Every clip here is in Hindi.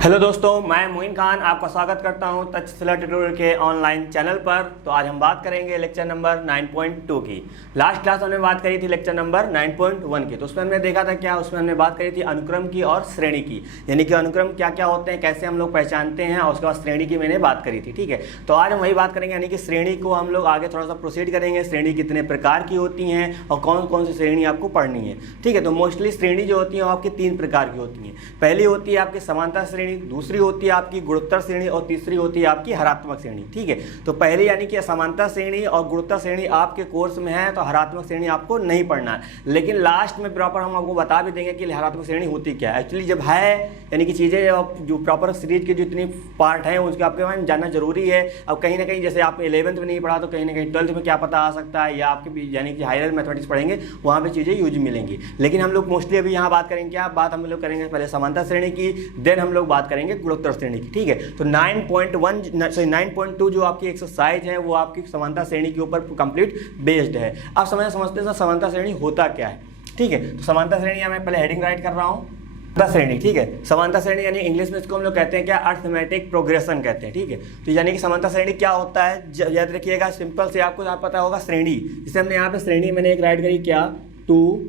हेलो दोस्तों, मैं मोइन खान आपका स्वागत करता हूं तक्षशिला ट्यूटोरियल के ऑनलाइन चैनल पर। तो आज हम बात करेंगे लेक्चर नंबर 9.2 की। लास्ट क्लास हमने बात करी थी लेक्चर नंबर 9.1 की। तो उसमें हमने देखा था क्या, उसमें हमने बात करी थी अनुक्रम की और श्रेणी की, यानी कि अनुक्रम क्या क्या होते हैं, कैसे हम लोग पहचानते हैं, और उसके बाद श्रेणी की मैंने बात करी थी। ठीक है, तो आज हम वही बात करेंगे, यानी कि श्रेणी को हम लोग आगे थोड़ा सा प्रोसीड करेंगे। श्रेणी कितने प्रकार की होती हैं और कौन कौन सी श्रेणी आपको पढ़नी है। ठीक है, तो मोस्टली श्रेणी जो होती है वो आपकी 3 प्रकार की होती हैं। पहली होती है आपकी समांतर श्रेणी, दूसरी होती है आपकी गुणोत्तर श्रेणी और तीसरी होती है आपकी हरात्मक श्रेणी। ठीक है, तो पहले यानी कि समांतर श्रेणी और गुणोत्तर श्रेणी आपके कोर्स में है, तो हरात्मक श्रेणी आपको नहीं पढ़ना है, लेकिन लास्ट में प्रॉपर हम आपको बता भी देंगे कि हरात्मक श्रेणी होती क्या है। एक्चुअली जब है यानी कि चीज़ें जो प्रॉपर सीरीज के जितनी पार्ट हैं उसके आपके वहाँ जानना जरूरी है। अब कहीं ना कहीं जैसे आप 11th में नहीं पढ़ा तो कहीं ना कहीं 12th में क्या पता आ सकता है, या आपके यानी कि हायर मैथमेटिक्स पढ़ेंगे वहाँ पे चीज़ें यूज मिलेंगी। लेकिन हम लोग मोस्टली अभी यहाँ बात करेंगे, क्या बात हम लोग करेंगे पहले समांतर श्रेणी की, देन हम लोग बात करेंगे गुणोत्तर श्रेणी की। ठीक है, तो 9.2 जो आपकी एक्सरसाइज है वो आपकी समांतर श्रेणी के ऊपर कंप्लीट बेस्ड है। अब समझते हैं समांतर श्रेणी होता क्या है। ठीक है, तो समांतर श्रेणी मैं पहले हेडिंग राइट कर रहा हूँ, समांतर श्रेणी। ठीक है, समांतर श्रेणी यानी इंग्लिश में इसको हम लोग कहते हैं क्या, अर्थमेटिक प्रोग्रेशन कहते हैं। ठीक है, तो यानी कि समांतर श्रेणी क्या होता है, याद रखिएगा, सिंपल से आपको पता होगा श्रेणी, जिसे हमने यहाँ पे श्रेणी मैंने एक राइट करी क्या, 2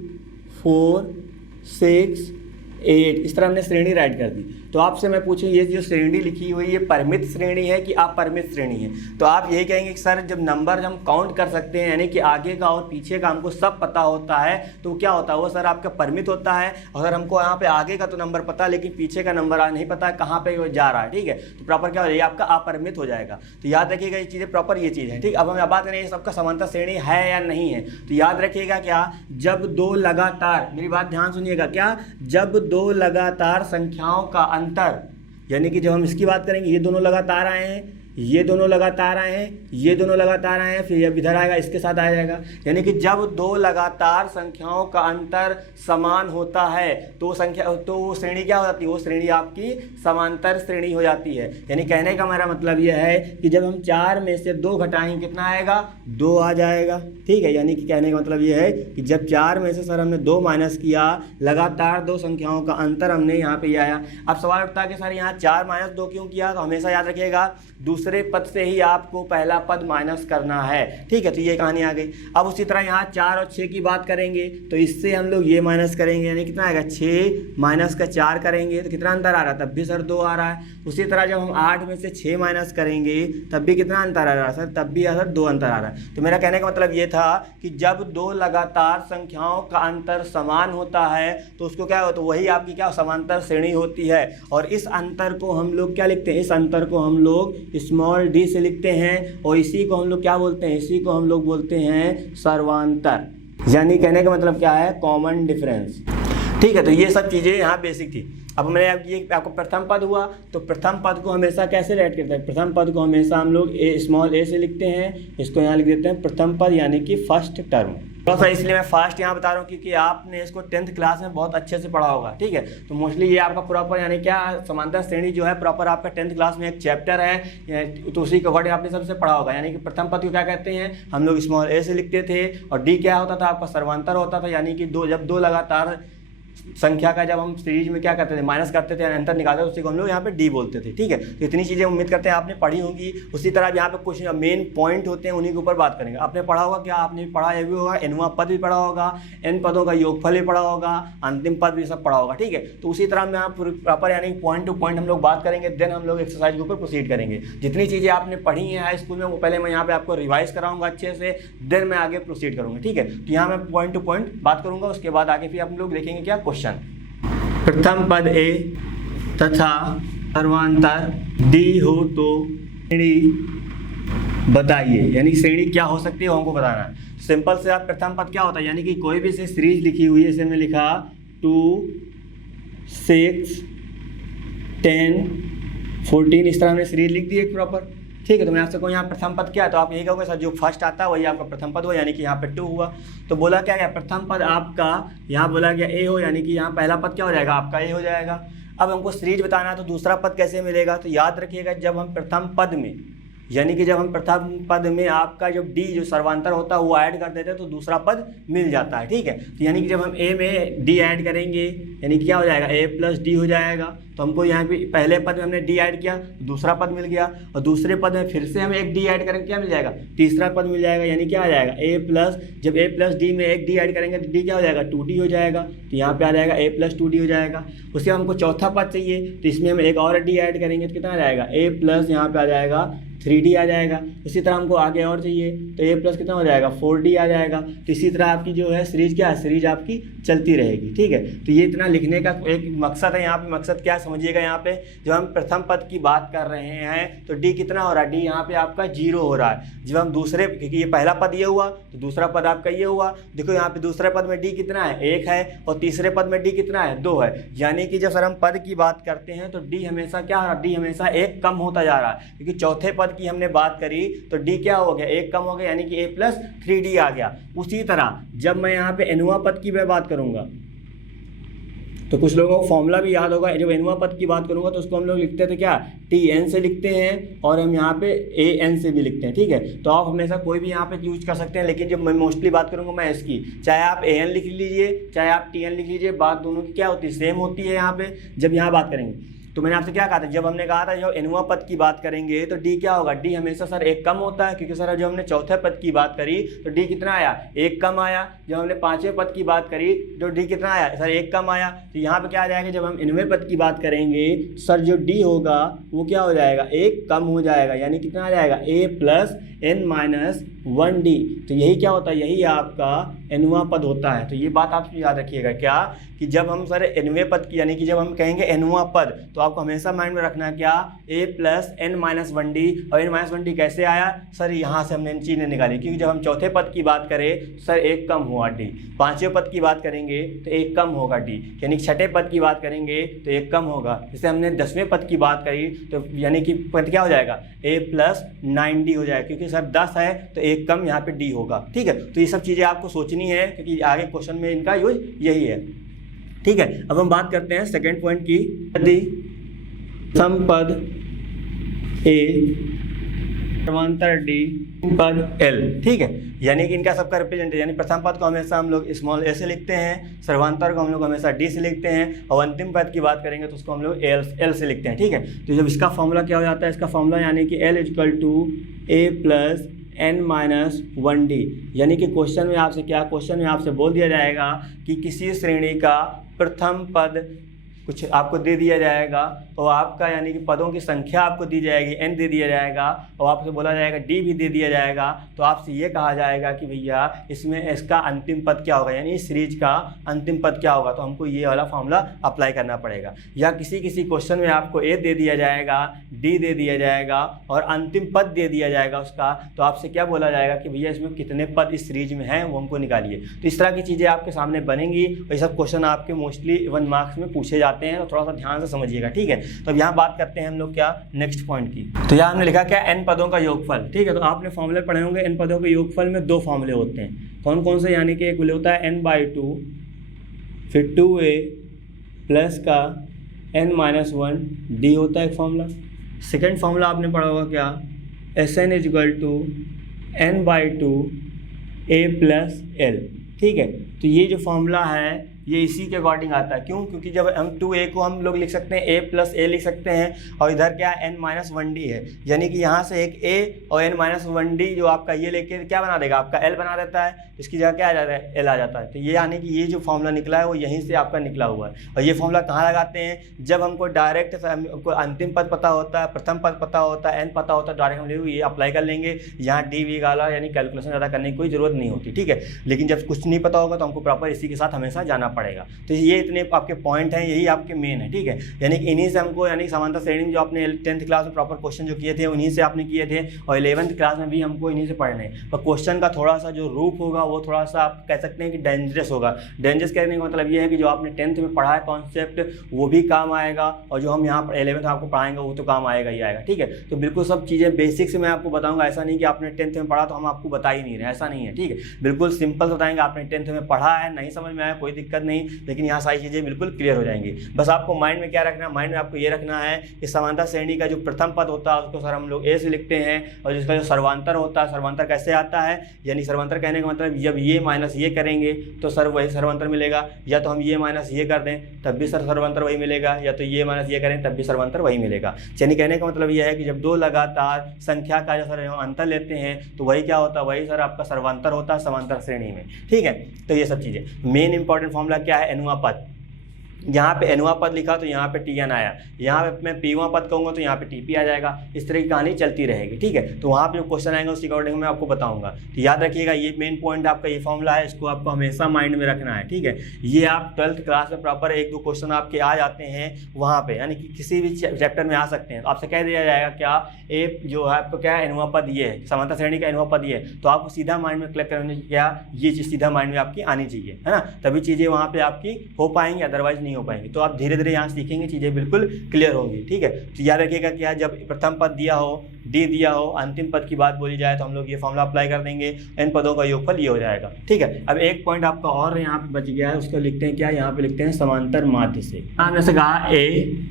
4 6 8, इस तरह हमने श्रेणी राइट कर दी। तो आपसे मैं पूछूं, ये जो श्रेणी लिखी हुई है ये परिमित श्रेणी है कि अपरिमित श्रेणी है? तो आप यही कहेंगे कि सर जब नंबर हम काउंट कर सकते हैं, यानी कि आगे का और पीछे का हमको सब पता होता है, तो क्या होता है वो सर आपका परिमित होता है। अगर हमको यहाँ पे आगे का तो नंबर पता लेकिन पीछे का नंबर नहीं पता कहाँ पे वो जा रहा है, ठीक है, तो प्रॉपर क्या हो जाएगा, आपका अपरिमित हो जाएगा। तो याद रखिएगा ये चीज़ें प्रॉपर ये चीज़ है। ठीक, अब हम बात करें सबका समांतर श्रेणी है या नहीं है। तो याद रखिएगा क्या, जब दो लगातार, मेरी बात ध्यान सुनिएगा, क्या जब दो लगातार संख्याओं का अंतर, यानी कि जब हम इसकी बात करेंगे, ये दोनों लगातार आए हैं, ये दोनों लगातार आए हैं, ये दोनों लगातार आए हैं, फिर ये इधर आएगा, इसके साथ आ जाएगा। यानी कि जब दो लगातार संख्याओं का अंतर समान होता है तो वो श्रेणी क्या हो जाती है, वो श्रेणी आपकी समांतर श्रेणी हो जाती है। यानी कहने का मेरा मतलब यह है कि जब हम 4 में से 2 घटाएंगे कितना आएगा, 2 आ जाएगा। ठीक है, यानी कि कहने का मतलब यह है कि जब 4 में से सर हमने 2 माइनस किया, लगातार 2 संख्याओं का अंतर हमने यहाँ पे आया। अब सवाल उठता है कि सर यहाँ 4 - 2 क्यों किया, तो हमेशा याद रखिएगा दूसरे पद से ही आपको पहला पद माइनस करना है। ठीक है, तो ये कहानी आ गई। अब उसी तरह यहाँ 4 और 6 की बात करेंगे तो इससे हम लोग ये माइनस करेंगे, यानी कितना आएगा, 6 माइनस का 4 करेंगे तो कितना अंतर आ रहा है, तब भी सर 2 आ रहा है। उसी तरह जब हम 8 में से 6 माइनस करेंगे तब भी कितना अंतर आ रहा है सर, तब भी सर 2 अंतर आ रहा है। तो मेरा कहने का मतलब ये था कि जब 2 लगातार संख्याओं का अंतर समान होता है तो उसको क्या होता है, वही आपकी क्या समांतर श्रेणी होती है। और इस अंतर को हम लोग क्या लिखते हैं, इस अंतर को हम लोग स्मॉल d से लिखते हैं, और इसी को हम लोग क्या बोलते हैं, इसी को हम लोग बोलते हैं सर्वांतर, यानी कहने का मतलब क्या है, कॉमन डिफरेंस। ठीक है, तो ये सब चीज़ें यहाँ बेसिक थी। अब मैंने ये आपको प्रथम पद हुआ, तो प्रथम पद को हमेशा कैसे राइट करते हैं, प्रथम पद को हमेशा हम लोग स्मॉल a से लिखते हैं, इसको यहाँ लिख देते हैं प्रथम पद, यानी कि फर्स्ट टर्म। थोड़ा सा इसलिए मैं फास्ट यहाँ बता रहा हूँ क्योंकि आपने इसको 10th क्लास में बहुत अच्छे से पढ़ा होगा। ठीक है, तो मोस्टली ये आपका प्रॉपर यानी क्या समांतर श्रेणी जो है प्रॉपर आपका 10th क्लास में एक चैप्टर है, तो उसी के अकॉर्डिंग आपने सबसे पढ़ा होगा। यानी कि प्रथम पद को क्या कहते हैं, हम लोग स्मॉल a से लिखते थे, और d क्या होता था आपका सर्वांतर होता था, यानी कि जब दो लगातार संख्या का जब हम सीरीज में क्या करते थे, माइनस करते थे, अंतर निकालते थे, उसी को हम लोग यहाँ पे डी बोलते थे। ठीक है, तो इतनी चीज़ें उम्मीद करते हैं आपने पढ़ी होंगी। उसी तरह यहाँ पे कुछ मेन पॉइंट होते हैं, उन्हीं के ऊपर बात करेंगे। आपने पढ़ा होगा क्या, आपने पढ़ा ये भी होगा, nवां पद भी पढ़ा होगा, n पदों का योगफल भी पढ़ा होगा, अंतिम पद भी सब पढ़ा होगा। ठीक है, तो उसी तरह में आप प्रॉपर यानी पॉइंट टू पॉइंट हम लोग बात करेंगे, देन हम लोग एक्सरसाइज के ऊपर प्रोसीड करेंगे। जितनी चीज़ें आपने पढ़ी हैं हाई स्कूल में वो पहले मैं यहाँ पे आपको रिवाइज कराऊंगा अच्छे से, देन मैं आगे प्रोसीड करूँगा। ठीक है, तो यहाँ मैं पॉइंट टू पॉइंट बात करूँगा, उसके बाद आगे फिर हम लोग देखेंगे क्या क्वेश्चन। प्रथम पद a तथा सर्वांतर d हो तो श्रेणी बताइए, यानी श्रेणी क्या हो सकती है वो हमको बताना है। सिंपल से आप प्रथम पद क्या होता है, यानी कि कोई भी से सीरीज लिखी हुई है, इसे हमने लिखा 2 6 10 14, इस तरह हमने सीरीज लिख दी एक प्रॉपर। ठीक है, तो मैं आपसे कहूँ यहाँ प्रथम पद क्या है, तो आप यही कहोगे सर जो फर्स्ट आता है वही आपका प्रथम पद हो, यानी कि यहाँ पे 2 हुआ। तो बोला क्या गया, प्रथम पद आपका यहाँ बोला गया a हो, यानी कि यहाँ पहला पद क्या हो जाएगा, आपका a हो जाएगा। अब हमको सीरीज बताना है तो दूसरा पद कैसे मिलेगा, तो याद रखिएगा जब हम प्रथम पद में यानी कि जब हम प्रथम पद में आपका जब डी जो सर्वांतर होता है वो ऐड कर देते हैं तो दूसरा पद मिल जाता है, ठीक है। तो यानी कि जब हम ए में डी ऐड करेंगे यानी क्या हो जाएगा, ए प्लस डी हो जाएगा। तो हमको यहाँ पे पहले पद में हमने डी ऐड किया तो दूसरा पद मिल गया, और दूसरे पद में फिर से हम एक डी ऐड करेंगे क्या मिल जाएगा, तीसरा पद मिल जाएगा। यानी क्या आ जाएगा, ए प्लस, जब ए प्लस डी में एक डी ऐड करेंगे तो डी क्या हो जाएगा, 2d हो जाएगा। तो यहाँ पे आ जाएगा ए प्लस 2d हो जाएगा। उसके बाद हमको चौथा पद चाहिए तो इसमें हम एक और डी ऐड करेंगे तो कितना आ जाएगा, ए प्लस यहाँ पे आ जाएगा 3d आ जाएगा। उसी तरह हमको आगे और चाहिए तो ए प्लस कितना हो जाएगा, 4d आ जाएगा। तो इसी तरह आपकी जो है सीरीज क्या है, सीरीज आपकी चलती रहेगी, ठीक है। तो ये इतना लिखने का एक मकसद है। यहाँ पे मकसद क्या है समझिएगा, यहाँ पे जब हम प्रथम पद की बात कर रहे हैं तो डी कितना हो रहा है, डी यहाँ पे आपका 0 हो रहा है। जब हम दूसरे, क्योंकि ये पहला पद ये हुआ तो दूसरा पद आपका ये हुआ, देखो यहाँ पे दूसरे पद में डी कितना है, 1 है, और तीसरे पद में डी कितना है, 2 है। यानी कि जब सर हम पद की बात करते हैं तो डी हमेशा क्या हो रहा है, डी हमेशा 1 कम होता जा रहा है, क्योंकि चौथे पद की हमने बात करी तो डी क्या हो गया, 1 कम हो गया, यानी कि ए प्लस 3d आ गया। उसी तरह जब मैं यहाँ पे एनुआ पद की मैं बात करूंगा तो कुछ लोगों को फॉर्मूला भी याद होगा। जब एनुआ पद की बात करूंगा तो उसको हम लोग लिखते थे क्या, tn से लिखते हैं, और हम यहाँ पे an से भी लिखते हैं, ठीक है। तो आप हमेशा कोई भी यहाँ पे यूज कर सकते हैं, लेकिन जब मैं मोस्टली बात करूंगा मैं इसकी, चाहे आप an लिख लीजिए चाहे आप tn लिख लीजिए, बात दोनों की क्या होती है, सेम होती है। यहाँ पे जब यहाँ बात करेंगे तो मैंने आपसे क्या कहा था, जब हमने कहा था जब एनुआ पद की बात करेंगे तो डी क्या होगा, डी हमेशा सर 1 कम होता है, क्योंकि सर जब हमने चौथे पद की बात करी तो डी कितना आया, 1 कम आया। जब हमने पांचवें पद की बात करी तो डी कितना आया, सर 1 कम आया। तो यहाँ पे क्या आ जाएगा, जब हम एनवें पद की बात करेंगे सर जो डी होगा वो क्या हो जाएगा, 1 कम हो जाएगा, यानी कितना आ जाएगा, ए प्लस n माइनस 1d। तो यही क्या होता है, यही आपका एनुआ पद होता है। तो ये बात आप याद रखिएगा क्या, कि जब हम सर एनुए पद की, यानी कि जब हम कहेंगे एनुआ पद तो आपको हमेशा माइंड में रखना है क्या, a plus n minus 1d। और n माइनस 1d कैसे आया सर, यहाँ से हमने इन चीज़ें निकाली, क्योंकि जब हम चौथे पद की बात करें सर 1 कम हुआ d, पांचवें पद की बात करेंगे तो 1 कम होगा d, यानी छठे पद की बात करेंगे तो 1 कम होगा। जैसे हमने 10वें पद की बात करी तो यानी कि पद क्या हो जाएगा, a प्लस 9d हो जाएगा, क्योंकि सर 10 है तो 1 कम यहाँ पे d होगा, ठीक है। तो ये सब चीज़ें आपको सोचनी है, क्योंकि आगे क्वेश्चन में इनका यूज यही है, ठीक है। अब हम बात करते हैं सेकंड पॉइंट की, यदि सम पद a समांतर d पद l, ठीक है। यानी कि इनका सबका रिप्रेजेंटेशन, यानी प्रथम पद को हमेशा हम लोग स्मॉल a से लिखते हैं, सर्वांतर को हम लोग हमेशा d से लिखते हैं, और अंतिम पद की बात करेंगे तो उसको हम लोग l से लिखते हैं, ठीक है। तो जब इसका फॉर्मूला क्या हो जाता है, इसका फॉर्मूला यानी कि l equal to a plus n minus 1d। यानी कि क्वेश्चन में आपसे क्या, क्वेश्चन में आपसे बोल दिया जाएगा कि किसी श्रेणी का प्रथम पद कुछ आपको दे दिया जाएगा, और आपका यानी कि पदों की संख्या आपको दी जाएगी, n दे दिया जाएगा, और आपसे बोला जाएगा d भी दे दिया जाएगा। तो आपसे ये कहा जाएगा कि भैया इसमें इसका अंतिम पद क्या होगा, यानी इस सीरीज का अंतिम पद क्या होगा। तो हमको ये वाला फॉर्मूला अप्लाई करना पड़ेगा। या किसी क्वेश्चन में आपको a दे दिया जाएगा, d दे दिया जाएगा, और अंतिम पद दे दिया जाएगा उसका, तो आपसे क्या बोला जाएगा कि भैया इसमें कितने पद इस सीरीज में हैं वो हमको निकालिए। तो इस तरह की चीज़ें आपके सामने बनेंगी, और ये सब क्वेश्चन आपके मोस्टली 1 मार्क्स में पूछे जाते हैं, तो थोड़ा सा ध्यान से समझिएगा, ठीक है। तो अब यहाँ बात करते हैं हम लोग क्या, नेक्स्ट पॉइंट की। तो यहाँ हमने लिखा क्या, n पदों का योगफल, ठीक है। तो आपने फॉर्मूले पढ़े होंगे, n पदों के योगफल में 2 फॉर्मूले होते हैं। कौन कौन से, यानी कि एक होता है n/2, फिर 2a प्लस का n माइनस 1d होता है एक फॉर्मूला। सेकेंड फॉर्मूला आपने पढ़ा होगा क्या, Sn equal to n/2 a plus l, ठीक है। तो ये जो फॉर्मूला है ये इसी के अकॉर्डिंग आता है। क्यों, क्योंकि जब हम 2a को हम लोग लिख सकते हैं a प्लस a लिख सकते हैं, और इधर क्या n माइनस 1d है, यानी कि यहाँ से एक a और n माइनस 1d जो आपका ये लेके क्या बना देगा, आपका l बना देता है, इसकी जगह क्या आ जाता है, l आ जाता है। तो ये यानी कि ये जो फॉर्मूला निकला है वो यहीं से आपका निकला हुआ है। और ये फॉर्मूला कहाँ लगाते हैं, जब हमको डायरेक्ट अंतिम पद पता होता है, प्रथम पद पता होता है, n पता होता है, डायरेक्ट हम लोग ये अप्लाई कर लेंगे। यहाँ डी वी वाला यानी कैलकुलेशन ज़्यादा करने की कोई ज़रूरत नहीं होती, ठीक है। लेकिन जब कुछ नहीं पता होगा तो हमको प्रॉपर इसी के साथ हमेशा जाना पड़ेगा। तो ये इतने आपके पॉइंट हैं, यही आपके मेन है, ठीक है। यानी कि इन्हीं से हमको, यानी समांतर श्रेणी में जो आपने 10th क्लास में प्रॉपर क्वेश्चन जो किए थे उन्हीं से आपने किए थे, और 11th क्लास में भी हमको इन्हीं से पढ़ने हैं। पर क्वेश्चन का थोड़ा सा जो रूप होगा वो थोड़ा सा आप कह सकते हैं कि डेंजरस होगा। डेंजरस कहने का मतलब ये है कि जो आपने 10th में पढ़ा है कॉन्सेप्ट वो भी काम आएगा, और जो हम यहाँ पर 11th आपको पढ़ाएंगे वो तो काम आएगा ही आएगा, ठीक है। तो बिल्कुल सब चीज़ें बेसिक से मैं आपको बताऊँगा, ऐसा नहीं कि आपने 10th में पढ़ा तो हम आपको बता ही नहीं रहे, ऐसा नहीं है, ठीक है। बिल्कुल सिंपल बताएंगे, आपने 10th में पढ़ा है, नहीं समझ में आया कोई दिक्कत दिक्कत नहीं, लेकिन यहाँ सारी चीज़ें बिल्कुल क्लियर हो जाएंगी। बस आपको माइंड में क्या रखना है, माइंड में आपको ये रखना है कि समांतर श्रेणी का जो प्रथम पद होता है उसको सर हम लोग ए से लिखते हैं, और जिसका जो सर्वांतर होता है, सर्वांतर कैसे आता है, यानी सर्वांतर कहने का मतलब जब ये माइनस ये करेंगे तो सर वही सर्वांतर मिलेगा, या तो हम ये माइनस ये कर दें तब भी सर सर्वांतर वही मिलेगा, या तो ये माइनस ये करें तब भी सर्वांतर वही मिलेगा। यानी कहने का मतलब ये है कि जब दो लगातार संख्या का जो सर अंतर लेते हैं तो वही क्या होता है, वही सर आपका सर्वांतर होता है समांतर श्रेणी में। ठीक है, तो ये सब चीज़ें। मेन इंपॉर्टेंट फॉर्मूला क्या है, एनवा पद। यहाँ पे एनवा पद लिखा तो यहाँ पे टीएन आया, यहाँ पे मैं पीवा पद कहूँगा तो यहाँ पे टीपी आ जाएगा। इस तरह की कहानी चलती रहेगी। ठीक है, तो वहाँ पे जो क्वेश्चन आएंगे उसके अकॉर्डिंग मैं आपको बताऊंगा। तो याद रखिएगा ये मेन पॉइंट आपका ये फॉर्मूला है, इसको आपको हमेशा माइंड में रखना है। ठीक है, ये आप 12th क्लास में प्रॉपर 1-2 क्वेश्चन आपके आ जाते हैं वहाँ पे, यानी कि किसी भी चैप्टर में आ सकते हैं। तो आपसे कह दिया जाएगा क्या ए जो है आपको क्या है एनवा पद ये है, समांतर श्रेणी का एनवा पद ये है, तो आपको सीधा माइंड में कलेक्ट करने क्या ये चीज़ सीधा माइंड में आपकी आनी चाहिए, है ना, तभी चीज़ें वहाँ पे आपकी हो पाएंगी, अदरवाइज नहीं हो पाएंगी। तो आप धीरे धीरे यहाँ सीखेंगे, चीज़ें बिल्कुल क्लियर होंगी। ठीक है, तो याद रखिएगा क्या जब प्रथम पद दिया हो, डी दिया हो, अंतिम पद की बात बोली जाए तो हम लोग ये फॉर्मूला अप्लाई कर देंगे, इन पदों का योगफल ये हो जाएगा। ठीक है, अब एक पॉइंट आपका और यहाँ पे बच गया है, उसको लिखते हैं क्या, यहाँ पे लिखते हैं समांतर माध्य से। आपने से कहा ए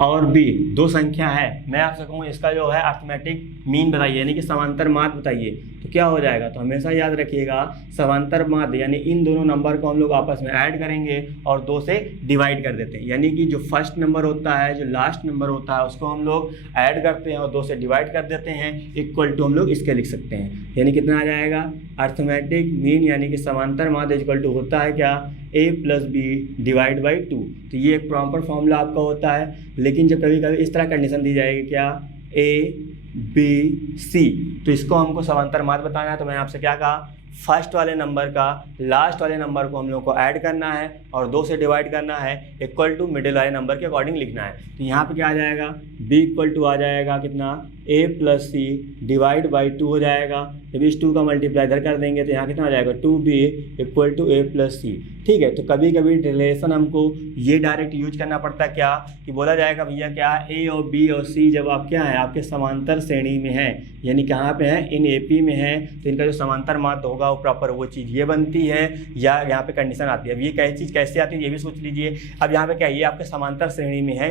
और बी दो संख्या है, मैं आपसे कहूँ इसका जो है अर्थमेटिक मीन बताइए, यानी कि समांतर माध्य बताइए, तो क्या हो जाएगा। तो हमेशा याद रखिएगा समांतर माध्य यानी इन दोनों नंबर को हम लोग आपस में ऐड करेंगे और 2 से डिवाइड कर देते हैं, यानी कि जो फर्स्ट नंबर होता है, जो लास्ट नंबर होता है, उसको हम लोग ऐड करते हैं और 2 से डिवाइड कर देते हैं, इक्वल टू हम लोग इसके लिख सकते हैं, यानी कितना आ जाएगा अर्थमेटिक मीन, यानी कि समांतर माध्य इक्वल टू होता है क्या a + b डिवाइड बाई 2। तो ये एक प्रॉपर फॉर्मूला आपका होता है, लेकिन जब कभी कभी इस तरह कंडीशन दी जाएगी क्या a b c, तो इसको हमको समांतर माध्य बताना है। तो मैंने आपसे क्या कहा, फर्स्ट वाले नंबर का लास्ट वाले नंबर को हम लोग को ऐड करना है और 2 से डिवाइड करना है, इक्वल टू मिडिल वाले नंबर के अकॉर्डिंग लिखना है। तो यहाँ पे क्या आ जाएगा, b इक्वल टू आ जाएगा कितना a + c डिवाइड बाई 2 हो जाएगा। जब इस 2 का मल्टीप्लाई इधर कर देंगे तो यहाँ कितना आ जाएगा 2b equal to a + c। ठीक है, तो कभी कभी रिलेशन हमको ये डायरेक्ट यूज करना पड़ता है क्या कि बोला जाएगा भैया क्या a और b और c जब आप क्या है आपके समांतर श्रेणी में है, यानी कहाँ पे है इन AP में है, तो इनका जो समांतर माध्य होगा वो प्रॉपर वो चीज़ ये बनती है, या यहाँ पे कंडीशन आती है। अब ये चीज़ कैसे आती है ये भी सोच लीजिए। अब यहाँ पे क्या ये आपके समांतर श्रेणी में है,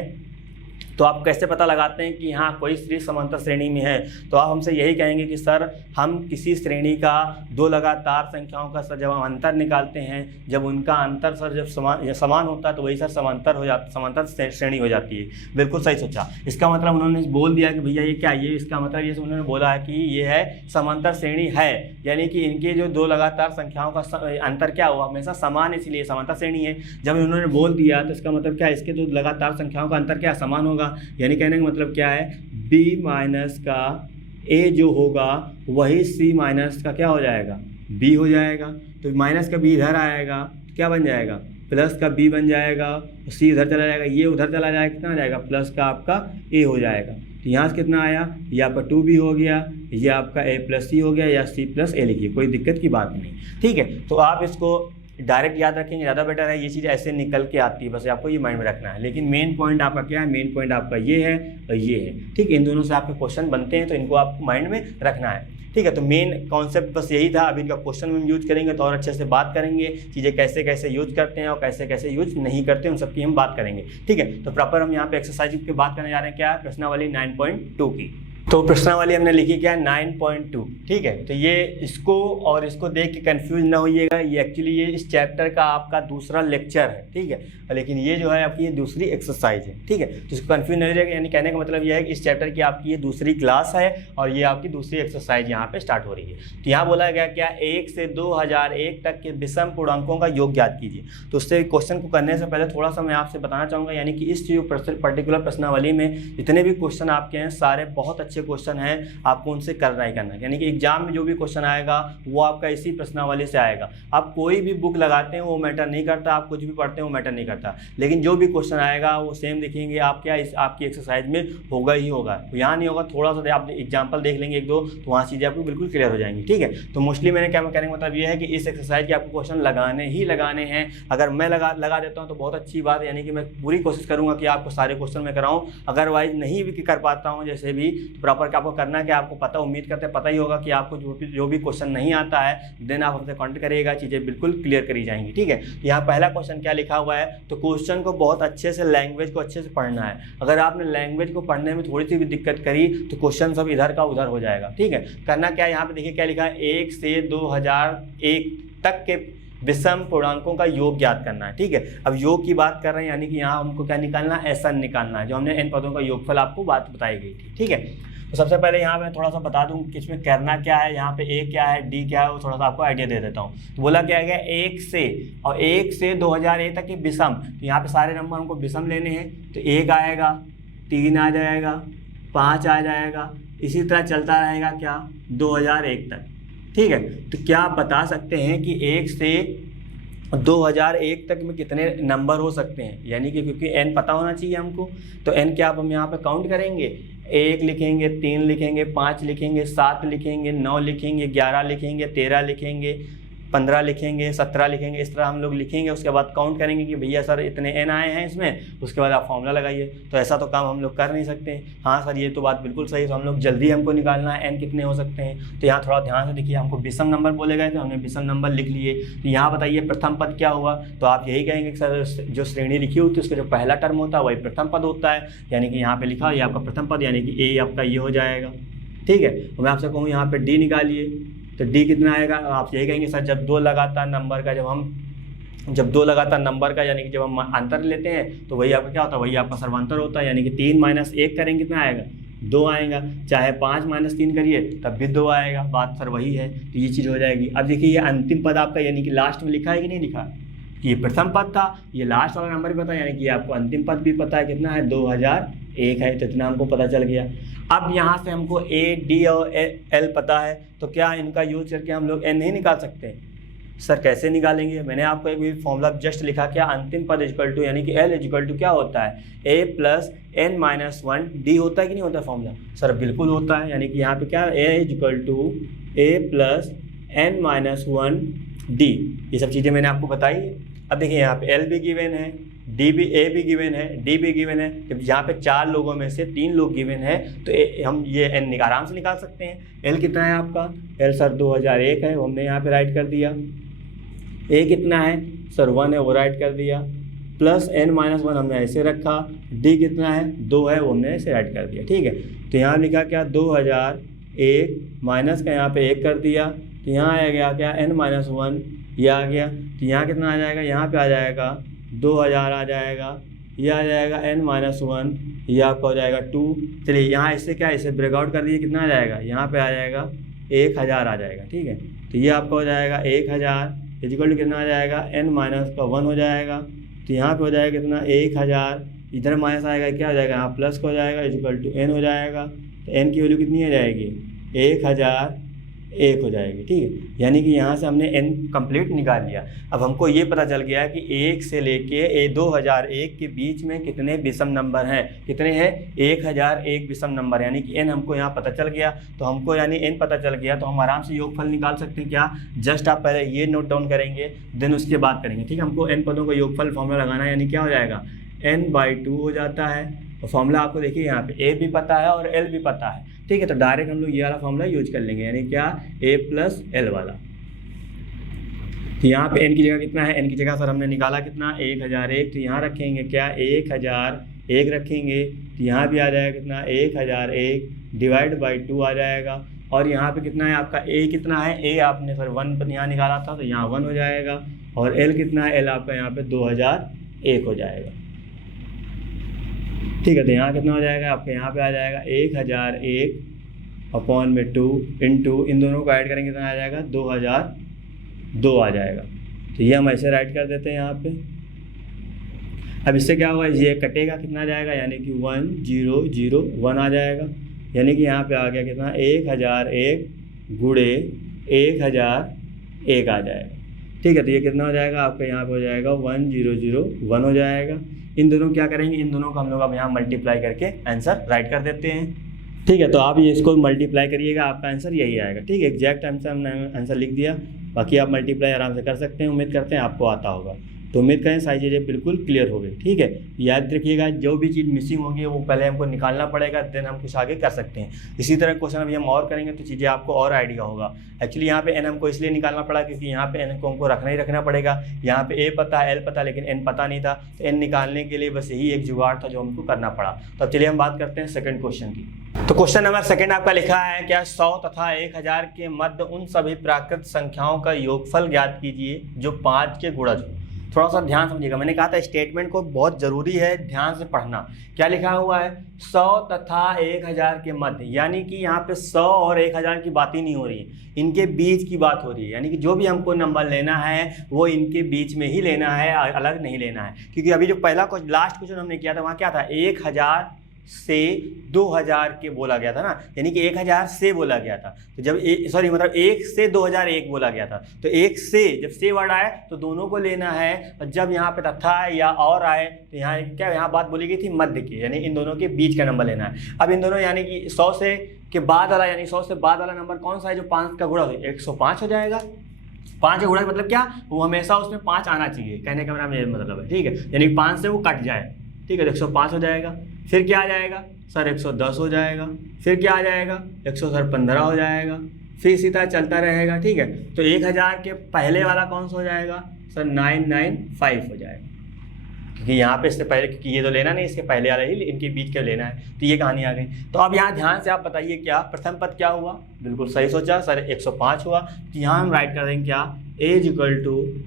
तो आप कैसे पता लगाते हैं कि हाँ कोई श्रेणी समांतर श्रेणी में है, तो आप हमसे यही कहेंगे कि सर हम किसी श्रेणी का 2 लगातार संख्याओं का सर जब हम अंतर निकालते हैं, जब उनका अंतर सर जब समान होता है तो वही सर समांतर श्रेणी हो जाती है। बिल्कुल सही सोचा। इसका मतलब उन्होंने बोल दिया कि भैया ये क्या, ये इसका मतलब ये उन्होंने बोला है कि ये है समांतर श्रेणी है, यानी कि इनके जो 2 लगातार संख्याओं का अंतर क्या हुआ हमेशा समान, इसलिए समांतर श्रेणी है। जब उन्होंने बोल दिया तो इसका मतलब क्या, इसके 2 लगातार संख्याओं का अंतर क्या समान होगा, यानी कहने का मतलब क्या है b माइनस का a जो होगा वही c माइनस का क्या हो जाएगा b हो जाएगा। तो माइनस का b इधर आएगा तो क्या बन जाएगा प्लस का b बन जाएगा, c इधर चला जाएगा, ये उधर चला जाएगा, कितना आ जाएगा प्लस का आपका a हो जाएगा। तो यहाँ से कितना आया, ये आपका 2b हो गया, ये आपका a + c हो गया, या c + a लिखिए, कोई दिक्कत की बात नहीं। ठीक है, तो आप इसको डायरेक्ट याद रखेंगे ज़्यादा बेटर है, ये चीज़ ऐसे निकल के आती है, बस आपको ये माइंड में रखना है। लेकिन मेन पॉइंट आपका क्या है, मेन पॉइंट आपका ये है और ये है। ठीक, इन दोनों से आपके क्वेश्चन बनते हैं तो इनको आपको माइंड में रखना है। ठीक है, तो मेन कॉन्सेप्ट बस यही था। अभी इनका क्वेश्चन में यूज करेंगे तो और अच्छे से बात करेंगे, चीज़ें कैसे कैसे यूज करते हैं और कैसे कैसे यूज नहीं करते हैं उन सबकी हम बात करेंगे। ठीक है, तो प्रॉपर हम यहाँ पे एक्सरसाइज की बात करने जा रहे हैं, क्या है प्रश्नावली 9.2 की। तो प्रश्नावली हमने लिखी क्या है 9.2। ठीक है, तो ये इसको और इसको देख के कंफ्यूज ना होइएगा, ये एक्चुअली ये इस चैप्टर का आपका दूसरा लेक्चर है। ठीक है, लेकिन ये जो है आपकी ये दूसरी एक्सरसाइज है। ठीक है, तो इसको कंफ्यूज नहीं हो जाएगा, यानी कहने का मतलब ये है कि इस चैप्टर की आपकी ये दूसरी क्लास है और ये आपकी दूसरी एक्सरसाइज यहाँ पे स्टार्ट हो रही है। तो यहाँ बोला गया क्या 1 से 2001 तक के विषम पूर्णांकों का योग ज्ञात कीजिए। तो उससे क्वेश्चन को करने से पहले थोड़ा सा मैं आपसे बताना चाहूँगा, यानी कि इस पर्टिकुलर प्रश्नावली में जितने भी क्वेश्चन आपके हैं सारे बहुत अच्छे क्वेश्चन हैं, आपको उनसे करना ही करना है। यानी कि एग्जाम में जो भी क्वेश्चन आएगा वो आपका इसी प्रश्नावली से आएगा। आप कोई भी बुक लगाते हैं वो मैटर नहीं करता, आप कुछ भी पढ़ते हैं वो मैटर नहीं करता, लेकिन जो भी क्वेश्चन आएगा वो सेम दिखेंगे। आप क्या इस आपकी एक्सरसाइज में होगा ही होगा, यहाँ नहीं होगा, थोड़ा सा आप एग्जाम्पल देख लेंगे 1-2 तो वहाँ चीज़ें आपको बिल्कुल क्लियर हो जाएंगी। ठीक है, तो मोस्टली मैंने क्या कहने का मतलब ये है कि इस एक्सरसाइज के आपको क्वेश्चन लगाने ही लगाने हैं। अगर मैं लगा देता हूँ तो बहुत अच्छी बात है, यानी कि मैं पूरी कोशिश करूँगा कि आपको सारे क्वेश्चन में कराऊँ। अदरवाइज नहीं भी कर पाता हूँ जैसे भी, तो प्रॉपर आपको करना क्या, आपको पता, उम्मीद करते पता ही होगा कि आपको जो भी क्वेश्चन नहीं आता है देन आप हमसे कॉन्टेक्ट करिएगा, चीज़ें बिल्कुल क्लियर करी जाएंगी। ठीक है, यहाँ पहला क्वेश्चन क्या लिखा हुआ है, तो क्वेश्चन को बहुत अच्छे से, लैंग्वेज को अच्छे से पढ़ना है। अगर आपने लैंग्वेज को पढ़ने में थोड़ी सी भी दिक्कत करी तो क्वेश्चन सब इधर का उधर हो जाएगा। ठीक है, करना क्या है, यहाँ पे देखिए क्या लिखा है, 1 से 2001 तक के विषम पूर्णांकों का योग ज्ञात करना है। ठीक है, अब योग की बात कर रहे हैं, यानी कि यहाँ हमको क्या निकालना है, SN निकालना है, जो हमने n पदों का योगफल आपको बात बताई गई थी। ठीक है, तो सबसे पहले यहाँ मैं थोड़ा सा बता दूं कि इसमें करना क्या है, यहाँ पे A क्या है, D क्या है, वो थोड़ा सा आपको आइडिया दे देता हूँ। तो बोला क्या है, 1 से 2001 तक के विषम, तो यहाँ पे सारे नंबर हमको विषम लेने हैं, तो 1 आएगा, 3 आ जाएगा, 5 आ जाएगा, इसी तरह चलता रहेगा क्या 2001 तक। ठीक है, तो क्या आप बता सकते हैं कि 1 से 2001 तक में कितने नंबर हो सकते हैं, यानी कि क्योंकि n पता होना चाहिए हमको, तो n क्या आप हम यहाँ पे काउंट करेंगे, 1 लिखेंगे, 3 लिखेंगे, 5 लिखेंगे, 7 लिखेंगे, 9 लिखेंगे, 11 लिखेंगे, 13 लिखेंगे, 15 लिखेंगे, 17 लिखेंगे, इस तरह हम लोग लिखेंगे। उसके बाद काउंट करेंगे कि भैया सर इतने n आए हैं इसमें, उसके बाद आप फॉर्मूला लगाइए। तो ऐसा तो काम हम लोग कर नहीं सकते। हाँ सर ये तो बात बिल्कुल सही है, तो हम लोग जल्दी हमको निकालना है n कितने हो सकते हैं। तो यहाँ थोड़ा ध्यान से देखिए, हमको विषम नंबर बोले गए थे, हमने विषम नंबर लिख लिए। तो यहाँ बताइए प्रथम पद क्या हुआ, तो आप यही कहेंगे कि सर जो श्रेणी लिखी होती है उसका जो पहला टर्म होता है वही प्रथम पद होता है, यानी कि यहाँ पे लिखा ये आपका प्रथम पद, यानी कि A आपका ये हो जाएगा। ठीक है, तो मैं आपसे कहूँ यहाँ पे D निकालिए, तो D कितना आएगा, आप यही कहेंगे सर जब दो लगातार नंबर का, जब दो लगातार नंबर का, यानी कि जब हम अंतर लेते हैं तो वही आपका क्या होता है, वही आपका सर्वांतर होता है। यानी कि 3 - 1 करेंगे कितना आएगा, 2 आएगा, चाहे 5 - 3 करिए तब भी 2 आएगा, बात सर वही है। तो ये चीज़ हो जाएगी। अब देखिए ये अंतिम पद आपका, यानी कि लास्ट में लिखा है कि नहीं लिखा, ये प्रथम पद था, ये लास्ट वाला नंबर भी पता है, यानी कि आपको अंतिम पद भी पता है कितना है, 2001 है, तो इतना हमको पता चल गया। अब यहाँ से हमको A, D और L पता है, तो क्या इनका यूज करके हम लोग N नहीं निकाल सकते? सर कैसे निकालेंगे, मैंने आपको एक भी फॉर्मूला जस्ट लिखा, क्या अंतिम पद इक्वल टू, यानी कि L इक्वल टू क्या होता है, A + n - 1 D होता है कि नहीं होता फॉर्मूला? सर बिल्कुल होता है, यानी कि यहाँ पे क्या A equal to A + n - 1 D, ये सब चीज़ें मैंने आपको बताई। अब देखिए यहाँ पे L भी गिवन है, A भी गिवन है, D भी गिवन है। जब यहाँ पे 4 लोगों में से 3 लोग गिवन है तो हम ये n आराम से निकाल सकते हैं। L कितना है आपका, L सर 2001 है, वो हमने यहाँ पे राइट कर दिया। A कितना है सर 1 है, वो राइट कर दिया, प्लस n - 1 हमने ऐसे रखा। D कितना है 2 है, वो हमने ऐसे राइट कर दिया। ठीक है, तो यहाँ लिखा क्या 2001 माइनस का यहाँ पे 1 कर दिया, तो यहाँ आ गया क्या n - 1, ये आ गया। तो यहाँ कितना आ जाएगा, यहाँ पे आ जाएगा 2000 आ जाएगा, ये आ जाएगा n - 1, ये आपका हो जाएगा 2। चलिए यहाँ इससे क्या, इसे ब्रेकआउट कर दिए, कितना आ जाएगा, यहाँ पे आ जाएगा 1000 आ जाएगा। ठीक है, तो ये आपका हो जाएगा 1000 इक्वल टू कितना आ जाएगा, n - 1 हो जाएगा। तो यहाँ पे हो जाएगा कितना 1000, इधर माइनस आएगा, क्या हो जाएगा यहाँ प्लस का हो जाएगा, इक्वल टू n हो जाएगा। तो n की वैल्यू कितनी हो जाएगी, 1001 हो जाएगी। ठीक है, यानी कि यहाँ से हमने n कंप्लीट निकाल लिया। अब हमको ये पता चल गया कि 1 से लेके 2001 के बीच में कितने विषम नंबर हैं, कितने हैं 1001 विषम नंबर, यानी कि n हमको यहाँ पता चल गया। तो हमको यानी n पता चल गया तो हम आराम से योगफल निकाल सकते हैं। क्या, जस्ट आप पहले ये नोट डाउन करेंगे देन उसके बाद करेंगे। ठीक है, हमको n पदों का योगफल फॉर्मूला लगाना है, यानी क्या हो जाएगा n/2 हो जाता है। और फॉर्मूला आपको देखिए यहाँ पे A भी पता है और L भी पता है। ठीक है, तो डायरेक्ट हम लोग ये वाला फॉर्मूला यूज कर लेंगे, यानी क्या A + L वाला। तो यहाँ पे n की जगह कितना है, n की जगह सर हमने निकाला कितना 1001, तो यहाँ रखेंगे क्या 1001 रखेंगे, तो यहाँ भी आ जाएगा कितना 1001 डिवाइड बाई 2 आ जाएगा। और यहाँ पे कितना है आपका A कितना है, A आपने सर 1 पर यहाँ निकाला था तो यहाँ 1 हो जाएगा। और L कितना है, L आपका यहाँ पे 2001 हो जाएगा। ठीक है, तो यहाँ कितना हो जाएगा आपके, यहाँ पे आ जाएगा 1001/2 इंटू इन दोनों को ऐड करेंगे कितना आ जाएगा 2002 आ जाएगा। तो ये हम ऐसे राइट कर देते हैं यहाँ पे। अब इससे क्या होगा, ये कटेगा, कितना आ जाएगा, यानी कि 1001 आ जाएगा। यानी कि यहाँ पे आ गया कितना 1001 गुणे 1001 आ जाएगा। ठीक है, तो ये कितना हो जाएगा आपका, यहाँ पे हो जाएगा 1001 हो जाएगा। इन दोनों क्या करेंगे, इन दोनों को हम लोग अब यहाँ मल्टीप्लाई करके आंसर राइट कर देते हैं। ठीक है, तो आप ये इसको मल्टीप्लाई करिएगा, आपका आंसर यही आएगा। ठीक है, एग्जैक्ट आंसर हमने आंसर लिख दिया, बाकी आप मल्टीप्लाई आराम से कर सकते हैं। उम्मीद करते हैं आपको आता होगा। तो उम्मीद करें सारी चीज़ें बिल्कुल क्लियर हो गई। ठीक है, याद रखिएगा जो भी चीज़ मिसिंग होगी वो पहले हमको निकालना पड़ेगा, देन हम कुछ आगे कर सकते हैं। इसी तरह क्वेश्चन अभी हम और करेंगे तो चीज़ें आपको और आइडिया होगा। एक्चुअली यहाँ पे एन हमको इसलिए निकालना पड़ा क्योंकि यहाँ पे एन को हमको रखना ही रखना पड़ेगा। यहाँ पे ए पता एल पता लेकिन एन पता नहीं था, तो एन निकालने के लिए बस यही एक जुगाड़ था जो हमको करना पड़ा। तो अब चलिए हम बात करते हैं सेकंड क्वेश्चन की। तो क्वेश्चन नंबर सेकंड आपका लिखा है क्या 100 तथा 1000 के मध्य उन सभी प्राकृत संख्याओं का योगफल ज्ञात कीजिए जो 5 के गुणज हो। थोड़ा सा ध्यान समझिएगा, मैंने कहा था स्टेटमेंट को बहुत ज़रूरी है ध्यान से पढ़ना। क्या लिखा हुआ है 100 तथा 1000 के मध्य, यानी कि यहाँ पे 100 और 1000 की बात ही नहीं हो रही है, इनके बीच की बात हो रही है। यानी कि जो भी हमको नंबर लेना है वो इनके बीच में ही लेना है, अलग नहीं लेना है। क्योंकि अभी जो पहला लास्ट क्वेश्चन हमने किया था वहाँ क्या था 1000 से 2000 के बोला गया था ना, यानी कि 1000 से बोला गया था। तो जब मतलब 1 से 2001 बोला गया था, तो 1 से जब से वर्ड आए तो दोनों को लेना है, और जब यहाँ पे तथा या और आए तो यहाँ क्या यहाँ बात बोली गई थी मध्य की, यानी इन दोनों के बीच का नंबर लेना है। अब इन दोनों यानी कि 100 से के बाद वाला, यानी 100 से बाद वाला नंबर कौन सा है जो 5 का गुणा हो, 105 हो जाएगा। 5 का गुणा मतलब क्या, वो हमेशा उसमें 5 आना चाहिए, कहने का मेरा मतलब है। ठीक है, यानी 5 से वो कट जाए। ठीक है, तो 105 हो जाएगा। फिर क्या आ जाएगा सर 110 हो जाएगा। फिर क्या आ जाएगा 115 हो जाएगा। फिर इसी तरह चलता रहेगा। ठीक है, तो 1000 के पहले वाला कौन सा हो जाएगा सर 995 हो जाएगा, क्योंकि यहाँ पे इससे पहले, क्योंकि ये तो लेना नहीं, इसके पहले वाला ही इनके बीच का लेना है। तो ये कहानी आ गई। तो अब यहाँ ध्यान से आप बताइए क्या प्रथम पद क्या हुआ, बिल्कुल सही सोचा सर 105 हुआ। तो यहाँ हम राइट कर देंगे क्या A =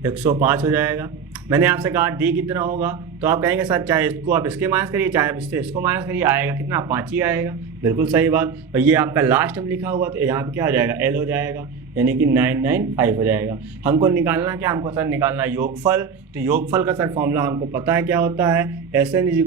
105 हो जाएगा। मैंने आपसे कहा D कितना होगा, तो आप कहेंगे सर चाहे इसको आप इसके माइनस करिए चाहे इससे इसको माइनस करिए, आएगा कितना 5 ही आएगा। बिल्कुल सही बात। और ये आपका लास्ट में लिखा हुआ, तो यहाँ पे क्या हो जाएगा L हो जाएगा, यानी कि 995 हो जाएगा। हमको निकालना क्या, हमको सर निकालना योगफल। तो योगफल का सर फॉर्मूला हमको पता है क्या होता है, SN =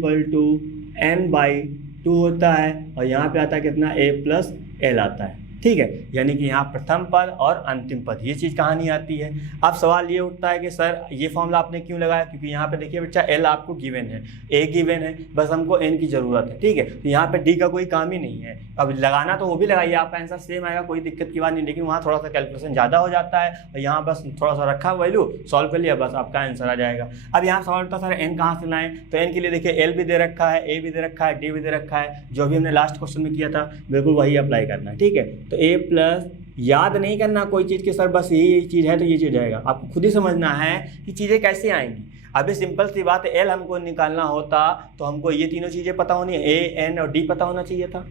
n/2 होता है, और यहाँ पे आता है कितना A + L आता है। ठीक है, यानी कि यहाँ प्रथम पद और अंतिम पद, ये चीज़ कहानी आती है। अब सवाल ये उठता है कि सर ये फॉर्मूला आपने क्यों लगाया, क्योंकि यहाँ पे देखिए बच्चा L आपको गिवन है, A गिवन है, बस हमको N की ज़रूरत है। ठीक है, तो यहाँ पे D का कोई काम ही नहीं है। अब लगाना तो वो भी लगाइए, आपका आंसर सेम आएगा, कोई दिक्कत की बात नहीं, लेकिन वहाँ थोड़ा सा कैलकुलेशन ज़्यादा हो जाता है, और यहाँ बस थोड़ा सा रखा वैल्यू सॉल्व कर लिया, बस आपका आंसर आ जाएगा। अब यहाँ सवाल उठता सर N कहाँ से लाएँ, तो N के लिए देखिए L भी दे रखा है, A भी दे रखा है, D भी दे रखा है, जो भी हमने लास्ट क्वेश्चन में किया था बिल्कुल वही अप्लाई करना है। ठीक है, तो A+ याद नहीं करना कोई चीज़ के सर बस यही चीज़ है तो ये चीज़ आएगा, आपको खुद ही समझना है कि चीज़ें कैसे आएंगी। अभी सिंपल सी बात है, L हमको निकालना होता तो हमको ये तीनों चीज़ें पता होनी है, A, N और D पता होना चाहिए था।